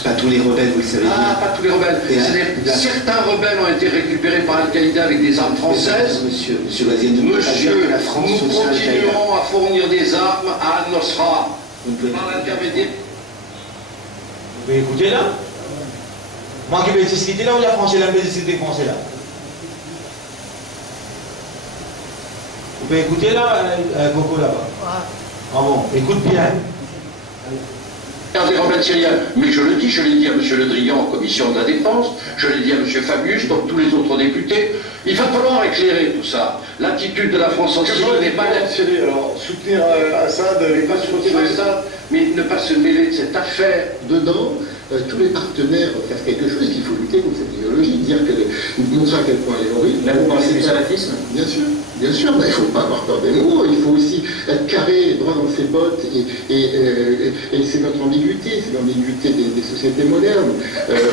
Pas tous les rebelles, vous le savez bien. Pas tous les rebelles. C'est-à-dire, certains rebelles ont été récupérés par Al-Qaïda avec des armes françaises. Monsieur Loisier, nous continuerons à fournir des armes à Al-Nosra. Par l'intermédiaire. Vous pouvez écouter là? Moi qui vais discuter là ou la France est là, discuter français là? Vous pouvez écouter là, Coco là-bas? Ah bon, écoute bien. Des rebelles syriens. Mais je le dis, je l'ai dit à M. Le Drian en commission de la défense, je l'ai dit à M. Fabius, comme tous les autres députés, il va falloir éclairer tout ça. L'attitude de la France en Syrie n'est pas Syrie. Alors, soutenir Assad, ne pas soutenir Assad, mais ne pas se mêler de cette affaire. Dedans, tous les partenaires faire quelque chose, il faut lutter contre cette idéologie, dire montrer à quel point elle est horrible. Là, vous parlez du salafisme? Bien sûr, bien sûr. Il ne faut pas avoir peur des mots, il faut aussi être carré, droit dans ses bottes, et c'est notre ambiguïté, c'est l'ambiguïté des sociétés modernes.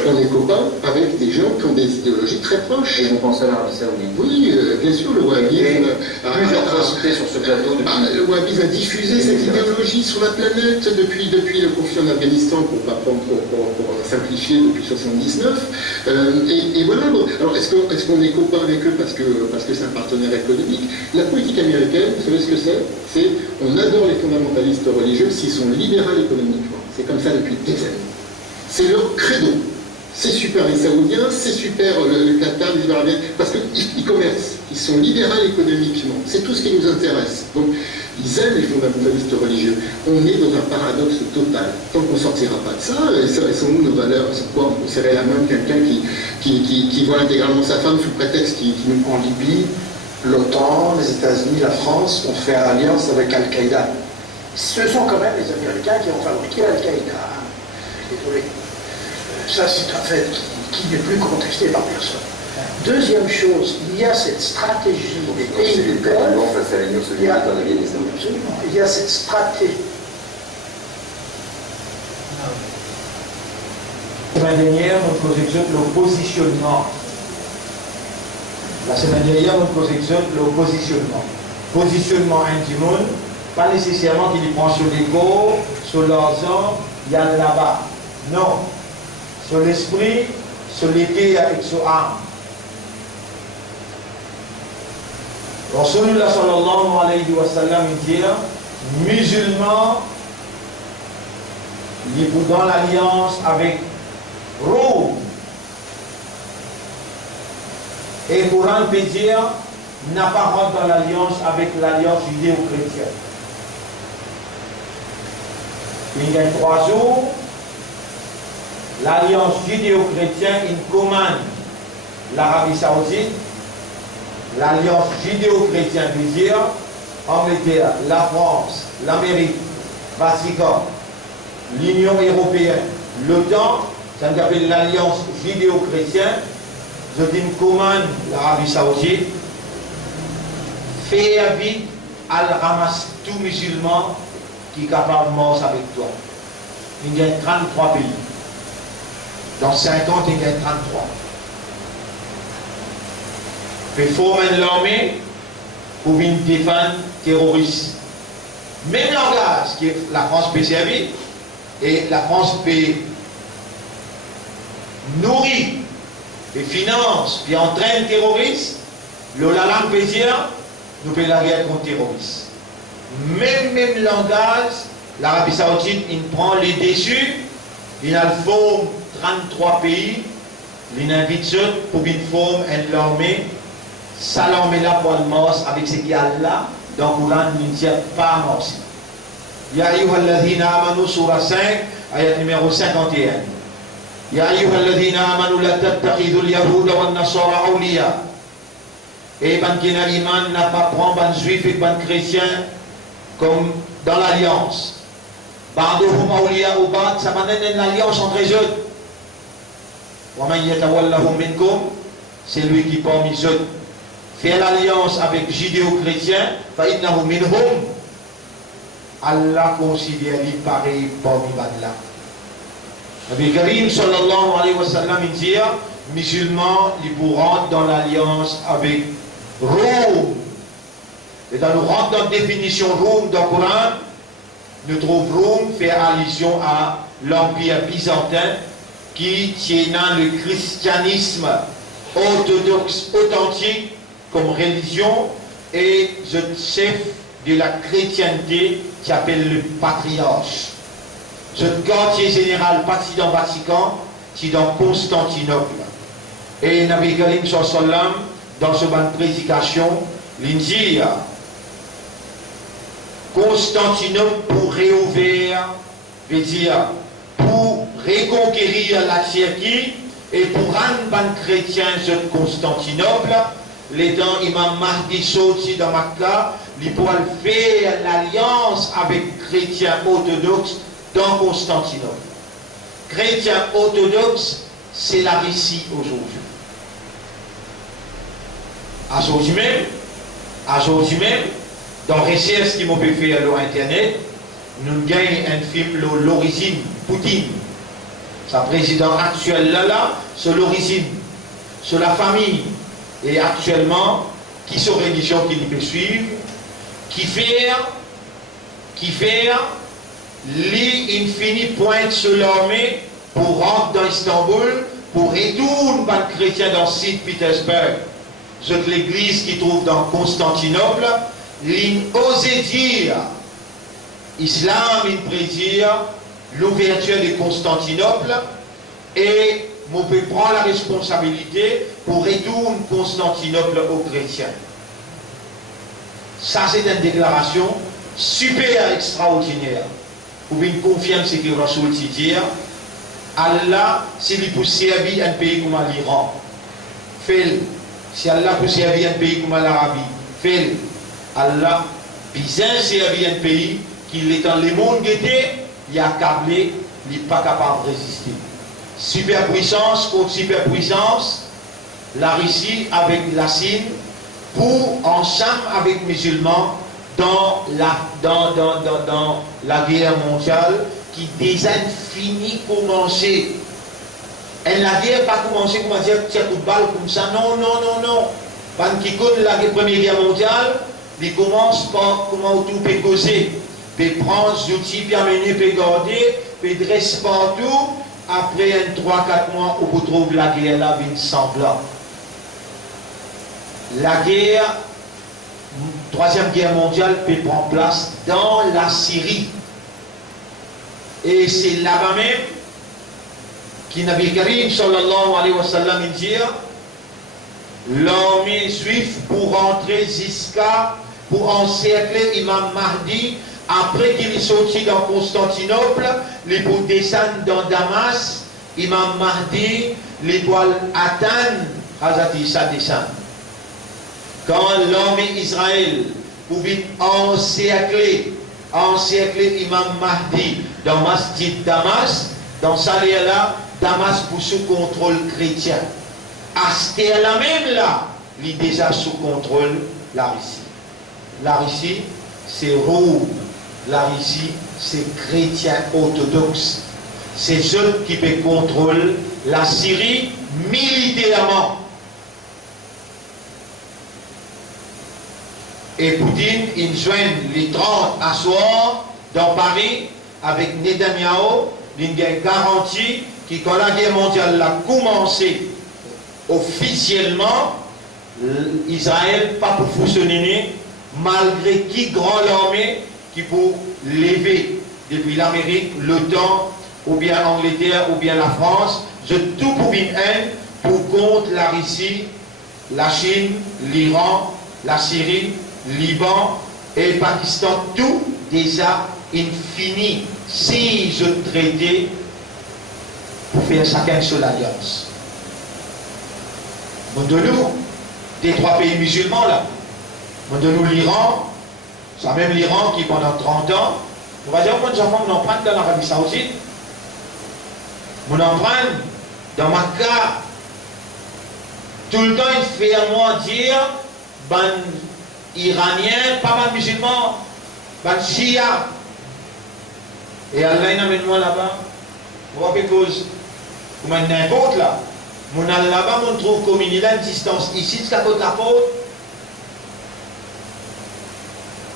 On est copains avec des gens qui ont des idéologies très proches. Et vous pensez à l'Arabie Saoudite? Oui, bien sûr, le wahhabisme. Plusieurs fois cité sur ce plateau. Le wahhabisme a diffusé cette idéologie sur la planète depuis le conflit en Afghanistan, pour simplifier, depuis 79. Et voilà. Alors, est-ce qu'on est copains avec eux parce que c'est un partenaire économique? La politique américaine, vous savez ce que c'est? C'est on adore les fondamentalistes religieux s'ils sont libéraux économiquement. C'est comme ça depuis des années. C'est leur credo. C'est super les Saoudiens, c'est super le Qatar, les Arabiens, parce qu'ils commercent, ils sont libéraux économiquement. C'est tout ce qui nous intéresse. Donc, ils aiment les fondamentalistes religieux. On est dans un paradoxe total. Tant qu'on ne sortira pas de ça, sont-nous nos valeurs? C'est quoi? On serrait la main de quelqu'un qui voit intégralement sa femme sous prétexte qu'il nous prend en Libye. L'OTAN, les États-Unis, la France ont fait alliance avec Al-Qaïda. Ce sont quand même les Américains qui ont fabriqué Al-Qaïda. Désolé. Ça, c'est un fait qui n'est plus contesté par personne. Deuxième chose, il y a cette stratégie des pays du Golfe. Il y a cette stratégie. La semaine dernière, notre projection le positionnement. La semaine dernière, notre projection le positionnement. Positionnement intime, pas nécessairement qu'il y prend sur les corps, sur l'argent, il y a de là-bas. Non. Sur l'esprit, sur l'épée avec son arme. Rasulullah sallallahu alayhi wa sallam dit, musulmans, il est dans l'alliance avec Rome. Et le Coran peut dire, n'a pas rentré dans l'alliance avec l'alliance judéo-chrétienne. Il y a 3 jours, l'alliance judéo-chrétienne commande l'Arabie Saoudite. L'alliance judéo-chrétienne veut dire Angleterre, la France, l'Amérique, Vatican, l'Union européenne, l'OTAN, ça s'appelle l'alliance judéo-chrétienne. Je dis commande l'Arabie Saoudite, fait vite, elle ramasse tout musulman qui est capable de mort avec toi. Il y a 33 pays. Dans 50, il y a 33. Il faut mettre l'armée pour venir défendre les terroristes. Même langage que la France peut servir, et la France peut nourrir, et finance, puis entraîne les terroristes, la langue peut dire, nous faisons la guerre contre les terroristes. Même langage, l'Arabie Saoudite, il prend les déçus, il a le forme 33 pays, il invite ceux pour une forme et l'armée Salam est là pour le mort avec ce qu'il y a là. Dans le Coran, il ne dit pas mort. Ya ayyuhalladhina amanu, surah 5, ayat numéro 51. Ya ayyuhalladhina amanu la tattakhidul yahuda wan nasara awliya. Et ban kina iman n'a pas prendre ban juif et ban chrétien comme dans l'alliance. Ba'duhum awliya ou ba'd, ça m'amène une alliance entre eux. Wa man yatawallahum minkum, c'est lui qui parmi eux fait l'alliance avec judéo-chrétien, fa innahu minhum. Allah considère les pareils parmi là. Nabi Karim sallallahu alayhi wa sallam dit musulmans ils pourront dans l'alliance avec Rome. Et dans nous rentre dans la définition Rome dans le Coran, nous trouvons Rome fait allusion à l'empire byzantin qui tient le christianisme orthodoxe authentique comme religion et le chef de la chrétienté qui s'appelle le patriarche. Ce quartier général, pas si dans le Vatican, si dans Constantinople. Et Nabi Karim sallam, dans ce ban de prédication, il dit Constantinople pour réouvrir, veut dire pour reconquérir la Turquie et pour rendre ban chrétien de Constantinople. Les temps Imam Mahdi sorti dans Makkah, il pourra faire l'alliance avec chrétiens orthodoxes dans Constantinople. Chrétiens orthodoxes, c'est la Russie aujourd'hui. Aujourd'hui même, dans recherche qui m'a fait faire sur Internet, nous gagnons un film l'origine, Poutine. Sa président actuel là, c'est l'origine, c'est la famille. Et actuellement, qui sont religions qui peut suivre, qui fait l'infini pointe sur l'armée pour rentrer dans Istanbul, pour retourner par les chrétiens dans Saint-Pétersbourg. C'est l'église qui trouve dans Constantinople, il osait dire, Islam, il prédire l'ouverture de Constantinople et on peut prendre la responsabilité pour retourner Constantinople aux chrétiens. Ça, c'est une déclaration super extraordinaire. Pour une confiance que Rasoul dit, Allah, s'il peut servir un pays comme l'Iran, fait-le. Si Allah peut servir un pays comme l'Arabie, fait-le. Allah, bien servir un pays qui est dans le monde guetté, il a câblé, il n'est pas capable de résister. Superpuissance contre superpuissance, la Russie avec la Chine, pour ensemble avec les musulmans dans la guerre mondiale qui déjà fini commencer. Et la guerre pas commencé comme dire tiens coup de balle comme ça. Non. Quand qui connaît la première guerre mondiale, il commence par comment tout peut causer, peut prendre des outils, puis amener, peut garder, peut dresser partout. Après 3-4 mois, on retrouve la guerre là, une semblant. La guerre, troisième guerre mondiale, peut prendre place dans la Syrie. Et c'est là-bas même qui Nabi Karim sallallahu alayhi wa sallam dit l'armée juive pour rentrer jusqu'à, pour encercler Imam Mahdi. Après qu'il est sorti dans Constantinople, les pour descendre dans Damas, Imam Mahdi, les doit atteindre, Hazrat Isa descend. Quand l'armée Israël pouvait encercler Imam Mahdi dans Masjid Damas, dans cette là, Damas pour sous contrôle chrétien. À ce là même là, il est déjà sous contrôle la Russie. La Russie, c'est Rome. La Russie, c'est chrétien orthodoxe. C'est eux qui peuvent contrôler la Syrie militairement. Et Poutine, il joint les 30 à soir dans Paris avec Netanyahu, il y a une garantie que quand la guerre mondiale a commencé officiellement, Israël pas pour fonctionner malgré qui grand l'armée qui pour lever depuis l'Amérique, l'OTAN, ou bien l'Angleterre, ou bien la France, je tout pour une haine pour contre la Russie la Chine, l'Iran, la Syrie, Liban et Pakistan, tout déjà infini 6 traités pour faire chacun sur l'alliance. De nous, des 3 pays musulmans là, de nous l'Iran, c'est même l'Iran qui pendant 30 ans, on va dire que nous en prenons dans l'Arabie Saoudite, on en prend dans Makkah, tout le temps il fait à moi dire, ben Iranien, pas mal musulmans, ben Shia, et Allah il amène moi là-bas, on voit quelque chose, comme n'importe là, mon là-bas, on trouve comme une distance ici, jusqu'à côté de la côte.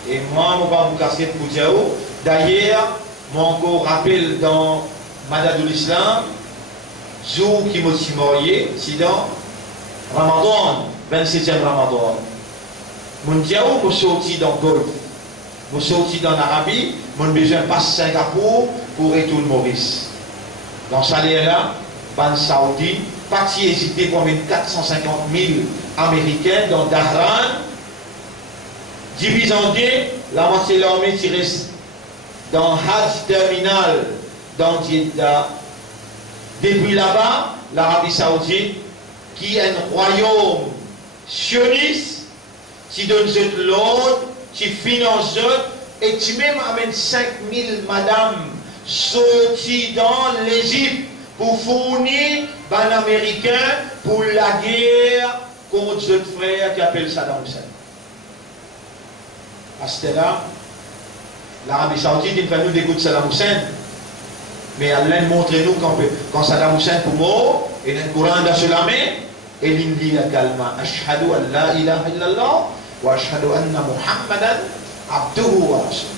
Et moi, je ne vais pas vous casser pour dire. D'ailleurs, mon encore rappel dans Madadou l'Islam, jour qui m'a marié, c'est dans Ramadan, 27e Ramadan. Mon diao, je suis sorti dans le Golfe, je suis sorti dans l'Arabie, mon besoin passe Singapour pour retourner Maurice. Dans ce salaire-là, ban Saoudi, parti hésité pour mettre 450 000 Américains dans Dahran, divisé en deux, la moitié de l'armée qui reste dans Hajj Terminal, dans Jeddah. Depuis là-bas, l'Arabie Saoudite, qui est un royaume sioniste, qui donne l'ordre, qui finance et qui même amène 5000 madames sorties dans l'Égypte pour fournir un Américain pour la guerre contre ce frère qui appelle Saddam Hussein. À ce là, l'Arabie Saoudite, il fait nous dégoûter Saddam Hussein. Mais Allah montre nous quand Saddam Hussein pour mort, il y a un Coran dans la main, et il dit également Ashhadu an la ilaha illallah wa ashhadu anna Muhammadan abduhu wa rasuluh.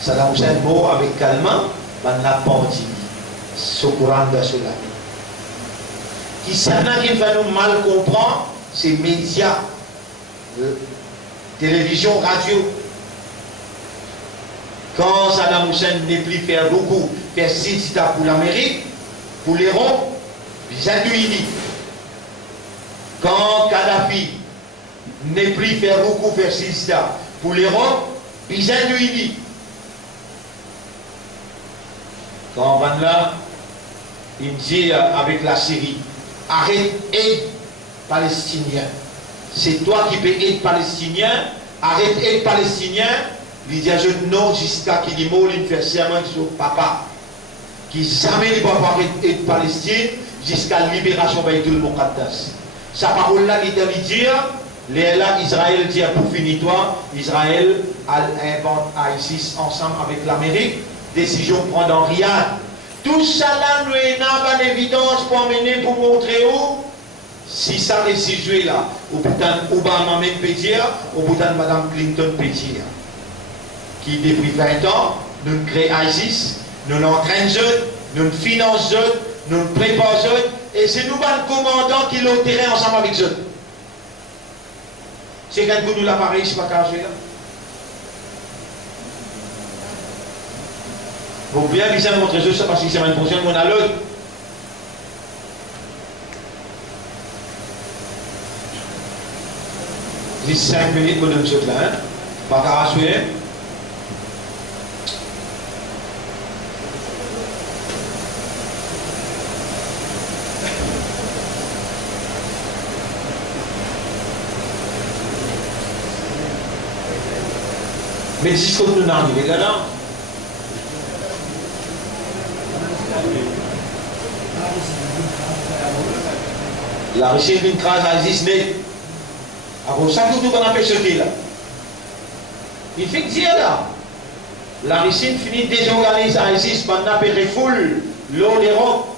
Saddam Hussein mort avec calmant, on n'a pas dit ce Coran dans la main. Qui s'en a qui va nous mal comprendre, c'est médias, télévision, radio. Quand Saddam Hussein n'est plus faire beaucoup, faire 6 États pour l'Amérique, pour l'Europe, ils induisent. Quand Kadhafi n'est plus faire beaucoup, faire 6 États pour l'Europe, ils induisent. Quand on va là, il dit avec la Syrie, arrête aide palestinien. C'est toi qui peux aider palestinien, arrête aide palestinien. Il dit à je non jusqu'à qu'il dit mot, il fait serment sur papa. Qui jamais ne va pas aider Palestine jusqu'à la libération de Baïtul Muqaddas. Sa parole là, il dit là, Israël dit pour finir toi, Israël invente ISIS ensemble avec l'Amérique, décision prendre en Riyad. Tout ça là, nous avons une évidence pour amener, pour montrer où, si ça réussit jouer là, au bout Obama même peut dire, au bout de Mme Clinton peut dire, qui depuis 20 ans, nous créons ISIS, nous entraînons, nous finançons, nous préparons, et c'est nous le commandant qui l'ont tiré ensemble avec eux. C'est quand nous l'appareil, c'est pas carré là. Vous bien bien montrer ça parce que c'est une prochaine mon à l'autre. Juste 5 minutes pour nous là, hein. Pas carré. Mais si nous n'arrivons pas là, la Russie est une crise à ISIS. Alors, ça, nous on appelle ce qu'il là. Il fait dire là, la Russie finit de désorganiser ISIS, on appelle foule, l'Europe.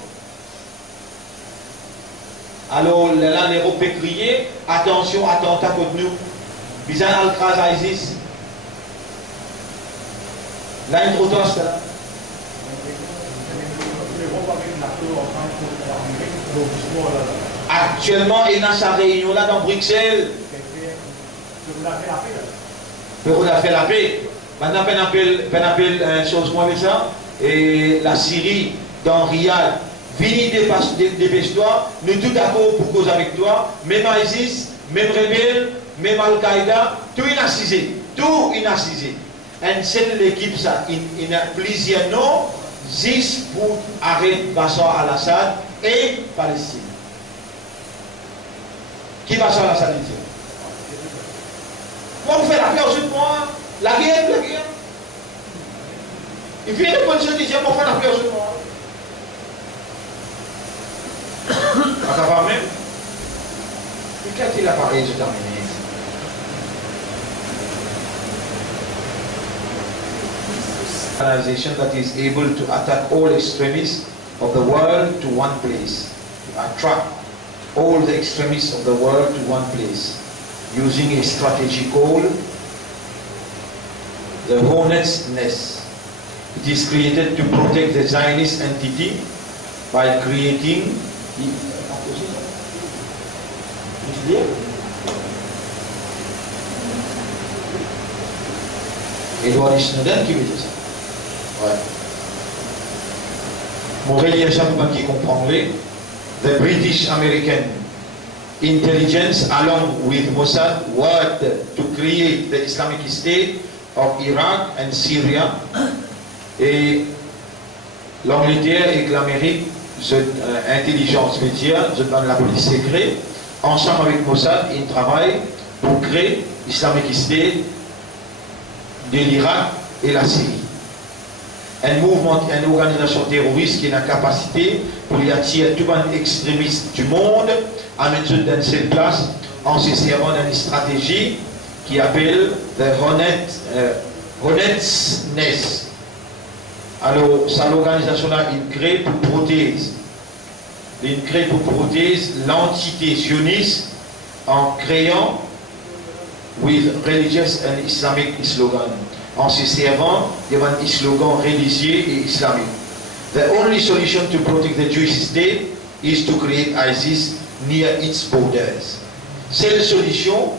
Alors, là, l'Europe peut crier, attention, attentat contre nous. Bizarre, le crise à ISIS. Là, il est trop tard, c'est là. Actuellement, il y a sa réunion là dans Bruxelles. Pour la faire la paix. Maintenant, on appelle chose moins ça. Et la Syrie, dans Riyad, Vini dépêche-toi, nous tous d'accord pour cause avec toi, même ISIS, même rebelle, même Al-Qaïda, tout inassisé, tout inassisé. Et c'est l'équipe ça, il a plusieurs noms, juste pour arrêter Bachar al-Assad et Palestine. Qui Bachar al-Assad dit? Moi, vous faites la paix ensuite, moi, la guerre. Il vient de position de dire, moi, vous faites la paix ensuite, moi. Ça va même? Et quand il a parlé, je termine. Organization that is able to attack all extremists of the world to one place, to attract all the extremists of the world to one place, using a strategy called the Hornet's Nest. It is created to protect the Zionist entity by creating Edward Snowden qui veut dire ça. Ouais. Morelia Chapoupin qui comprendrait. The British American intelligence along with Mossad worked to create the Islamic State of Iraq and Syria. Et l'Angleterre et l'Amérique, intelligence média, la police secrète, ensemble avec Mossad, ils travaillent pour créer l'Islamic State de l'Irak et la Syrie. Un mouvement, une organisation terroriste qui a la capacité pour y attirer tout le extrémiste du monde à mettre dans une seule place en se servant d'une stratégie qui appelle the Hornet's Nest. Alors, ça l'organisation-là, il crée pour protéger. Il crée pour protéger l'entité sioniste en créant with religious and Islamic slogan. En se servant d'un slogan religieux et islamique. The only solution to protect the Jewish state is to create ISIS near its borders. Seule solution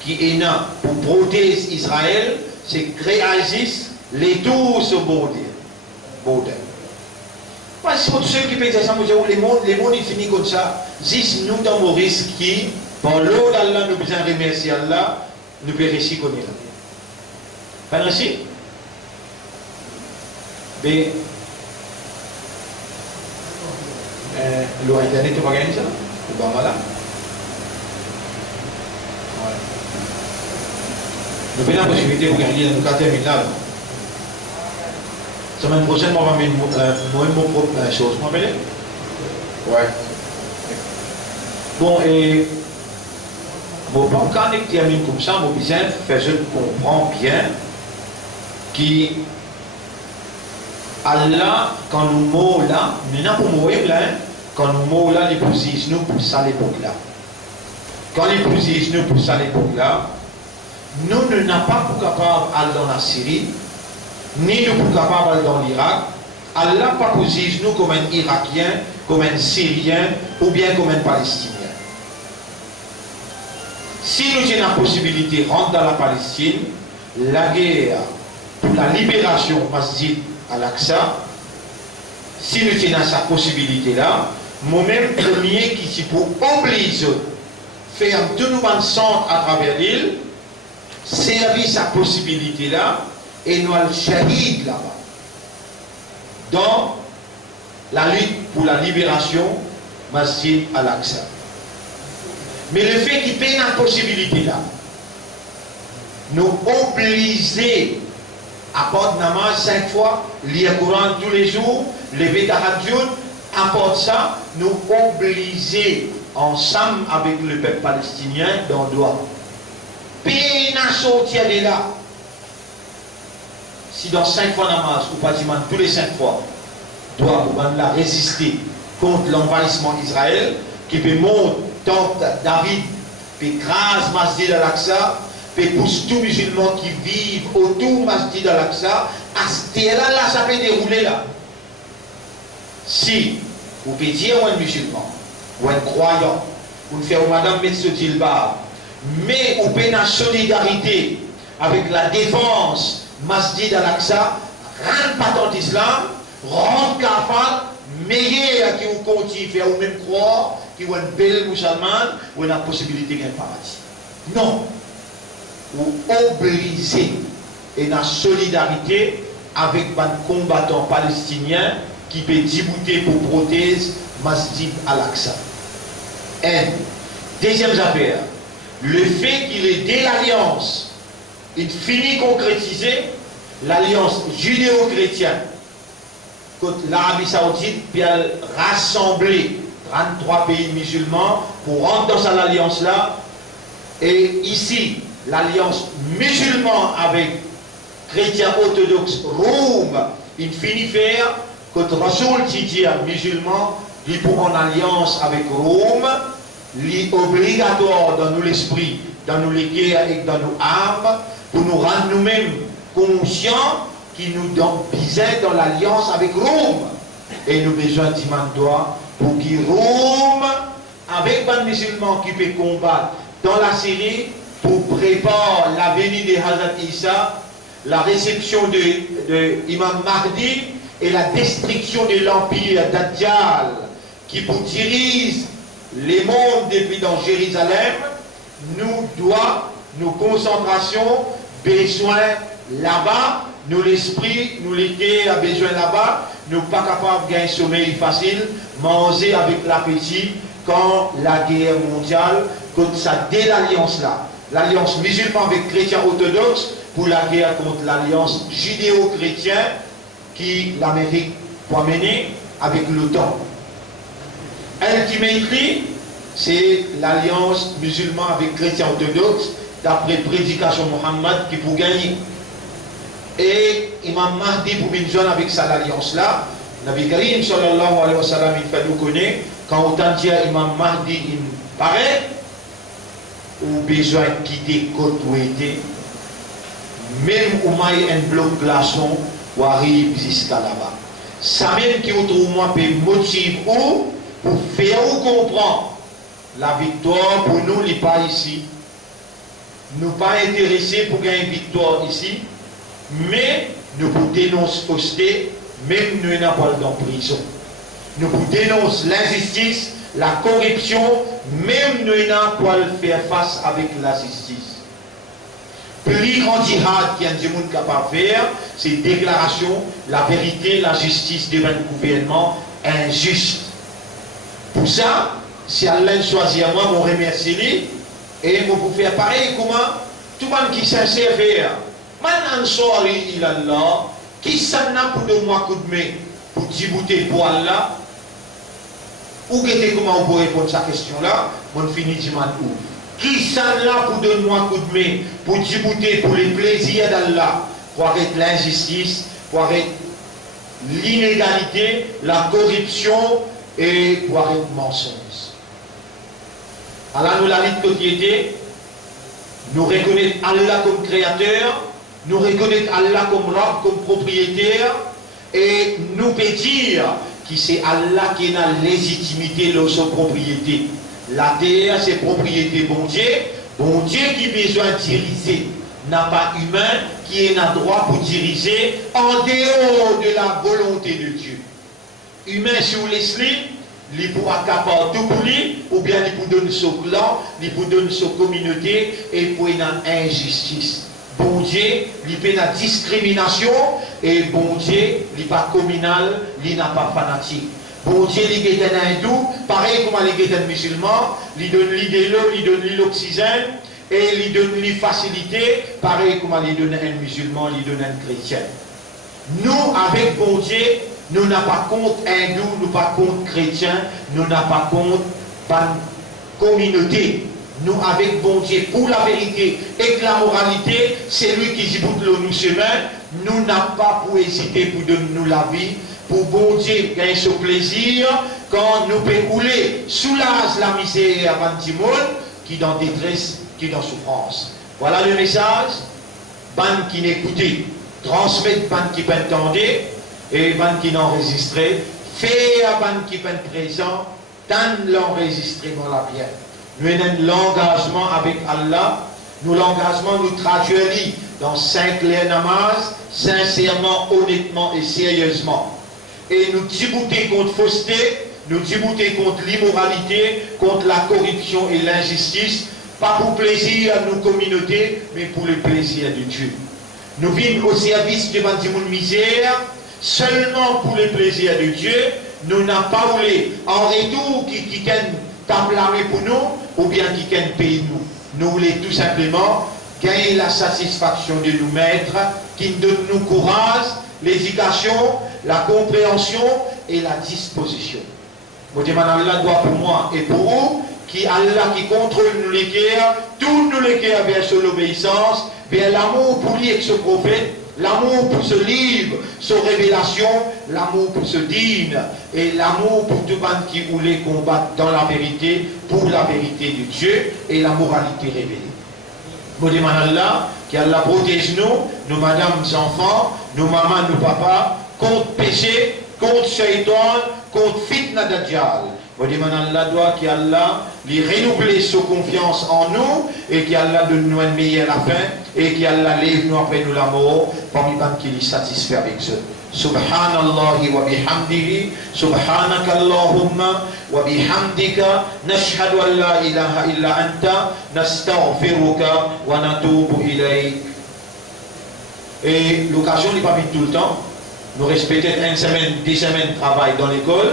qui est là pour protéger Israël, c'est créer ISIS les tours sur border. Parce que pour ceux qui peuvent dire ça, les mondes ils finissent comme ça. Juste nous dans Maurice qui, par l'eau d'Allah, nous besoin remercier Allah, nous pouvons réussir comme ça. Pas ainsi? Mais l'internet tu vas gagner ça? Ou pas là? Nous avons la possibilité de gagner dans le cas terminal. Semaine prochaine, on va mettre mon propre chose. Vous m'appelez? Ouais. Bon, et bon, quand on termine comme ça, mon besoin fait je comprends bien qui Allah, quand nous mots là, maintenant pour mourir là, quand nous mots là, les posés nous pour ça l'époque là. Quand les posés nous pour ça l'époque là, nous ne sommes pas pour capable d'aller dans la Syrie, ni nous pour capable d'aller dans l'Irak. Allah pas posé nous comme un Irakien, comme un Syrien ou bien comme un Palestinien. Si nous avons la possibilité de rentrer dans la Palestine, la guerre pour la libération Masjid al-Aqsa, si nous avons cette possibilité-là, moi-même premier qui s'y pour obliger faire tout nouveau centre à travers l'île, servir cette possibilité-là et nous allons shahid là-bas. Dans la lutte pour la libération Masjid al-Aqsa. Mais le fait qu'il paye la possibilité là, nous obliger à porter namaz 5 fois, lire le Coran tous les jours, lever la radio, apporter ça, nous obliger ensemble avec le peuple palestinien dans le droit. Payer la sortie de là. Si dans 5 fois namaz, ou pratiquement tous les 5 fois, doit pour résister contre l'envahissement d'Israël, qui peut monter tant David, puis grâce Masjid al-Aqsa, puis pousse tous les musulmans qui vivent autour Masjid al-Aqsa, à ce là, ça peut dérouler là. Si vous pouvez dire un musulman, ou un croyant, ou faire madame mettre ce dilbab, mais vous pouvez une solidarité avec la défense Masjid al-Aqsa, rentre pas dans l'islam, rentre kafar, meilleur qui vous continue faire ou même croire qu'il y a une belle musulmane ou une possibilité d'un paradis. Non. Ou obligé et la solidarité avec les combattants palestiniens qui peut débouter pour prothèse Masjid Al-Aqsa. Deuxième affaire, le fait qu'il ait dès l'alliance, il finit concrétiser l'alliance judéo-chrétienne contre l'Arabie Saoudite, puis elle rassembler 33 pays musulmans pour rentrer dans cette alliance-là. Et ici, l'alliance musulmane avec chrétiens orthodoxes Rome, il finit faire contre Rasoul Tidia musulman, il pour en alliance avec Rome, il obligatoire dans nous l'esprit, dans nous les guerres et dans nos âmes, pour nous rendre nous-mêmes conscients qui nous bisaient dans l'alliance avec Rome. Et nous besoin d'Imandoa pour que Rome, avec les musulmans qui peuvent combattre dans la Syrie, pour préparer la venue de Hazrat Isa, la réception de Imam Mahdi et la destruction de l'empire Dajjal qui pour dirige les mondes depuis dans Jérusalem, nous doit, nos concentrations, besoin là-bas, nous l'esprit, nous l'été a besoin là-bas, nous pas capables de gagner sommeil facile, manger avec l'appétit quand la guerre mondiale, contre ça dès l'alliance là, l'alliance musulmane avec chrétiens orthodoxes pour la guerre contre l'alliance judéo-chrétienne qui l'Amérique va mener avec l'OTAN. Ultimately, c'est l'alliance musulmane avec chrétiens orthodoxes d'après prédication Mohammed qui pour gagner. Et Imam Mahdi pour une zone avec cette alliance-là, Nabi Karim sallallahu alayhi wa sallam, il fait nous connaître, quand autant dire Imam Mahdi il paraît, ou besoin de quitter côte où était, même où il y a un bloc glaçon, ou arrive jusqu'à là-bas. Ça même qui autrement peut motiver ou pour faire ou comprendre la victoire pour nous, n'est pas ici. Nous pas intéressés pour gagner une victoire ici, mais nous pour dénoncer fausseté, même nous n'avons pas dans prison. Nous pour dénoncer l'injustice, la corruption, même nous n'avons pas faire face avec la justice. Plus grand jihad qu'il y a des gens capables de faire, c'est déclaration, la vérité, la justice devant le gouvernement injuste. Pour ça, si Allah choisit à moi, je remercie lui, et je vais faire pareil comment tout le monde qui s'est faire. Man ansori ilallah, qui s'en a pour de moi coup de main pour djibouter pour Allah, ou comment on peut répondre à cette question-là, on finit de où. Qui s'en a pour de moi coup de main pour djibouter pour les plaisirs d'Allah, pour arrêter l'injustice, pour arrêter l'inégalité, la corruption et pour arrêter le mensonge. Alors nous la vie de côté, nous reconnaître Allah comme créateur, nous reconnaître Allah comme Rab, comme propriétaire, et nous peut dire que c'est Allah qui a la légitimité de sa propriété. La terre, c'est propriété bon Dieu qui besoin de diriger, n'a pas humain qui a droit pour diriger en dehors de la volonté de Dieu. Humain, si vous laissez, il pourra capable tout pour lui, ou bien il peut donner son clan, il peut donner sa communauté, et il peut y avoir une injustice. Bon Dieu, il peut y avoir discrimination, et bon Dieu, il n'est pas communal, il n'est pas fanatique. Bon Dieu, il est un hindou, pareil comme il est un musulman, il donne l'idée l'eau, il donne l'oxygène, et il donne les facilités, pareil comme il donne un musulman, il donne un chrétien. Nous, avec bon Dieu, nous n'avons pas compte hindou, nous n'avons pas compte chrétien, nous n'avons pas compte communauté. Nous, avec bon Dieu, pour la vérité et la moralité, c'est lui qui dit pour nous chemin, nous n'avons pas pour hésiter pour donner nous la vie, pour bon Dieu gagner ce plaisir, quand nous pouvons rouler, soulage la misère avant tout le monde, qui est dans détresse, qui est dans souffrance. Voilà le message, ban qui n'écoutait, transmettre ban qui entendait, et ban qui n'enregistrait, faire ban qui peine présent, tant l'enregistrement la bien. Nous avons l'engagement avec Allah, nous l'engagement nous traduit dans 5 clairs namaz, sincèrement, honnêtement et sérieusement. et nous débouter contre fausseté, nous débouter contre l'immoralité, contre la corruption et l'injustice, pas pour plaisir à nos communautés, mais pour le plaisir de Dieu. Nous vivons au service de monde misère, seulement pour le plaisir de Dieu. Nous n'avons pas voulu en retour qui blâmer pour nous, ou bien qui payer nous. Nous voulons tout simplement gagner la satisfaction de nous mettre, qui nous donne nous courage, l'éducation, la compréhension et la disposition. Je demande à Allah doit pour moi et pour vous, qui Allah qui contrôle nous les cœurs, tout nous les cœurs vers l'obéissance, vers l'amour pour lui et ce prophète, l'amour pour ce livre, ce révélation, l'amour pour ce dîne, et l'amour pour tout le monde qui voulait combattre dans la vérité, pour la vérité de Dieu et la moralité révélée. Je demande à Allah, qu'Allah protège nous, nos madames, enfants, nos mamans, nos papas, contre péché, contre shaitan, contre fitna dajjal. Je demande à Allah doit qu'Allah lui renouvelle sa confiance en nous et qu'Allah donne nous une meilleure la fin et qu'Allah lève nous après nous la mort parmi les qui est satisfait avec eux. Subhanallah wa bihamdihi, subhanaka Allahumma wa bihamdika, nashhadu an la ilaha illa anta, nastaghfiruka wa natubu ilayk. Et l'occasion n'est pas mise tout le temps. Nous respectons une semaine, 10 semaines de travail dans l'école.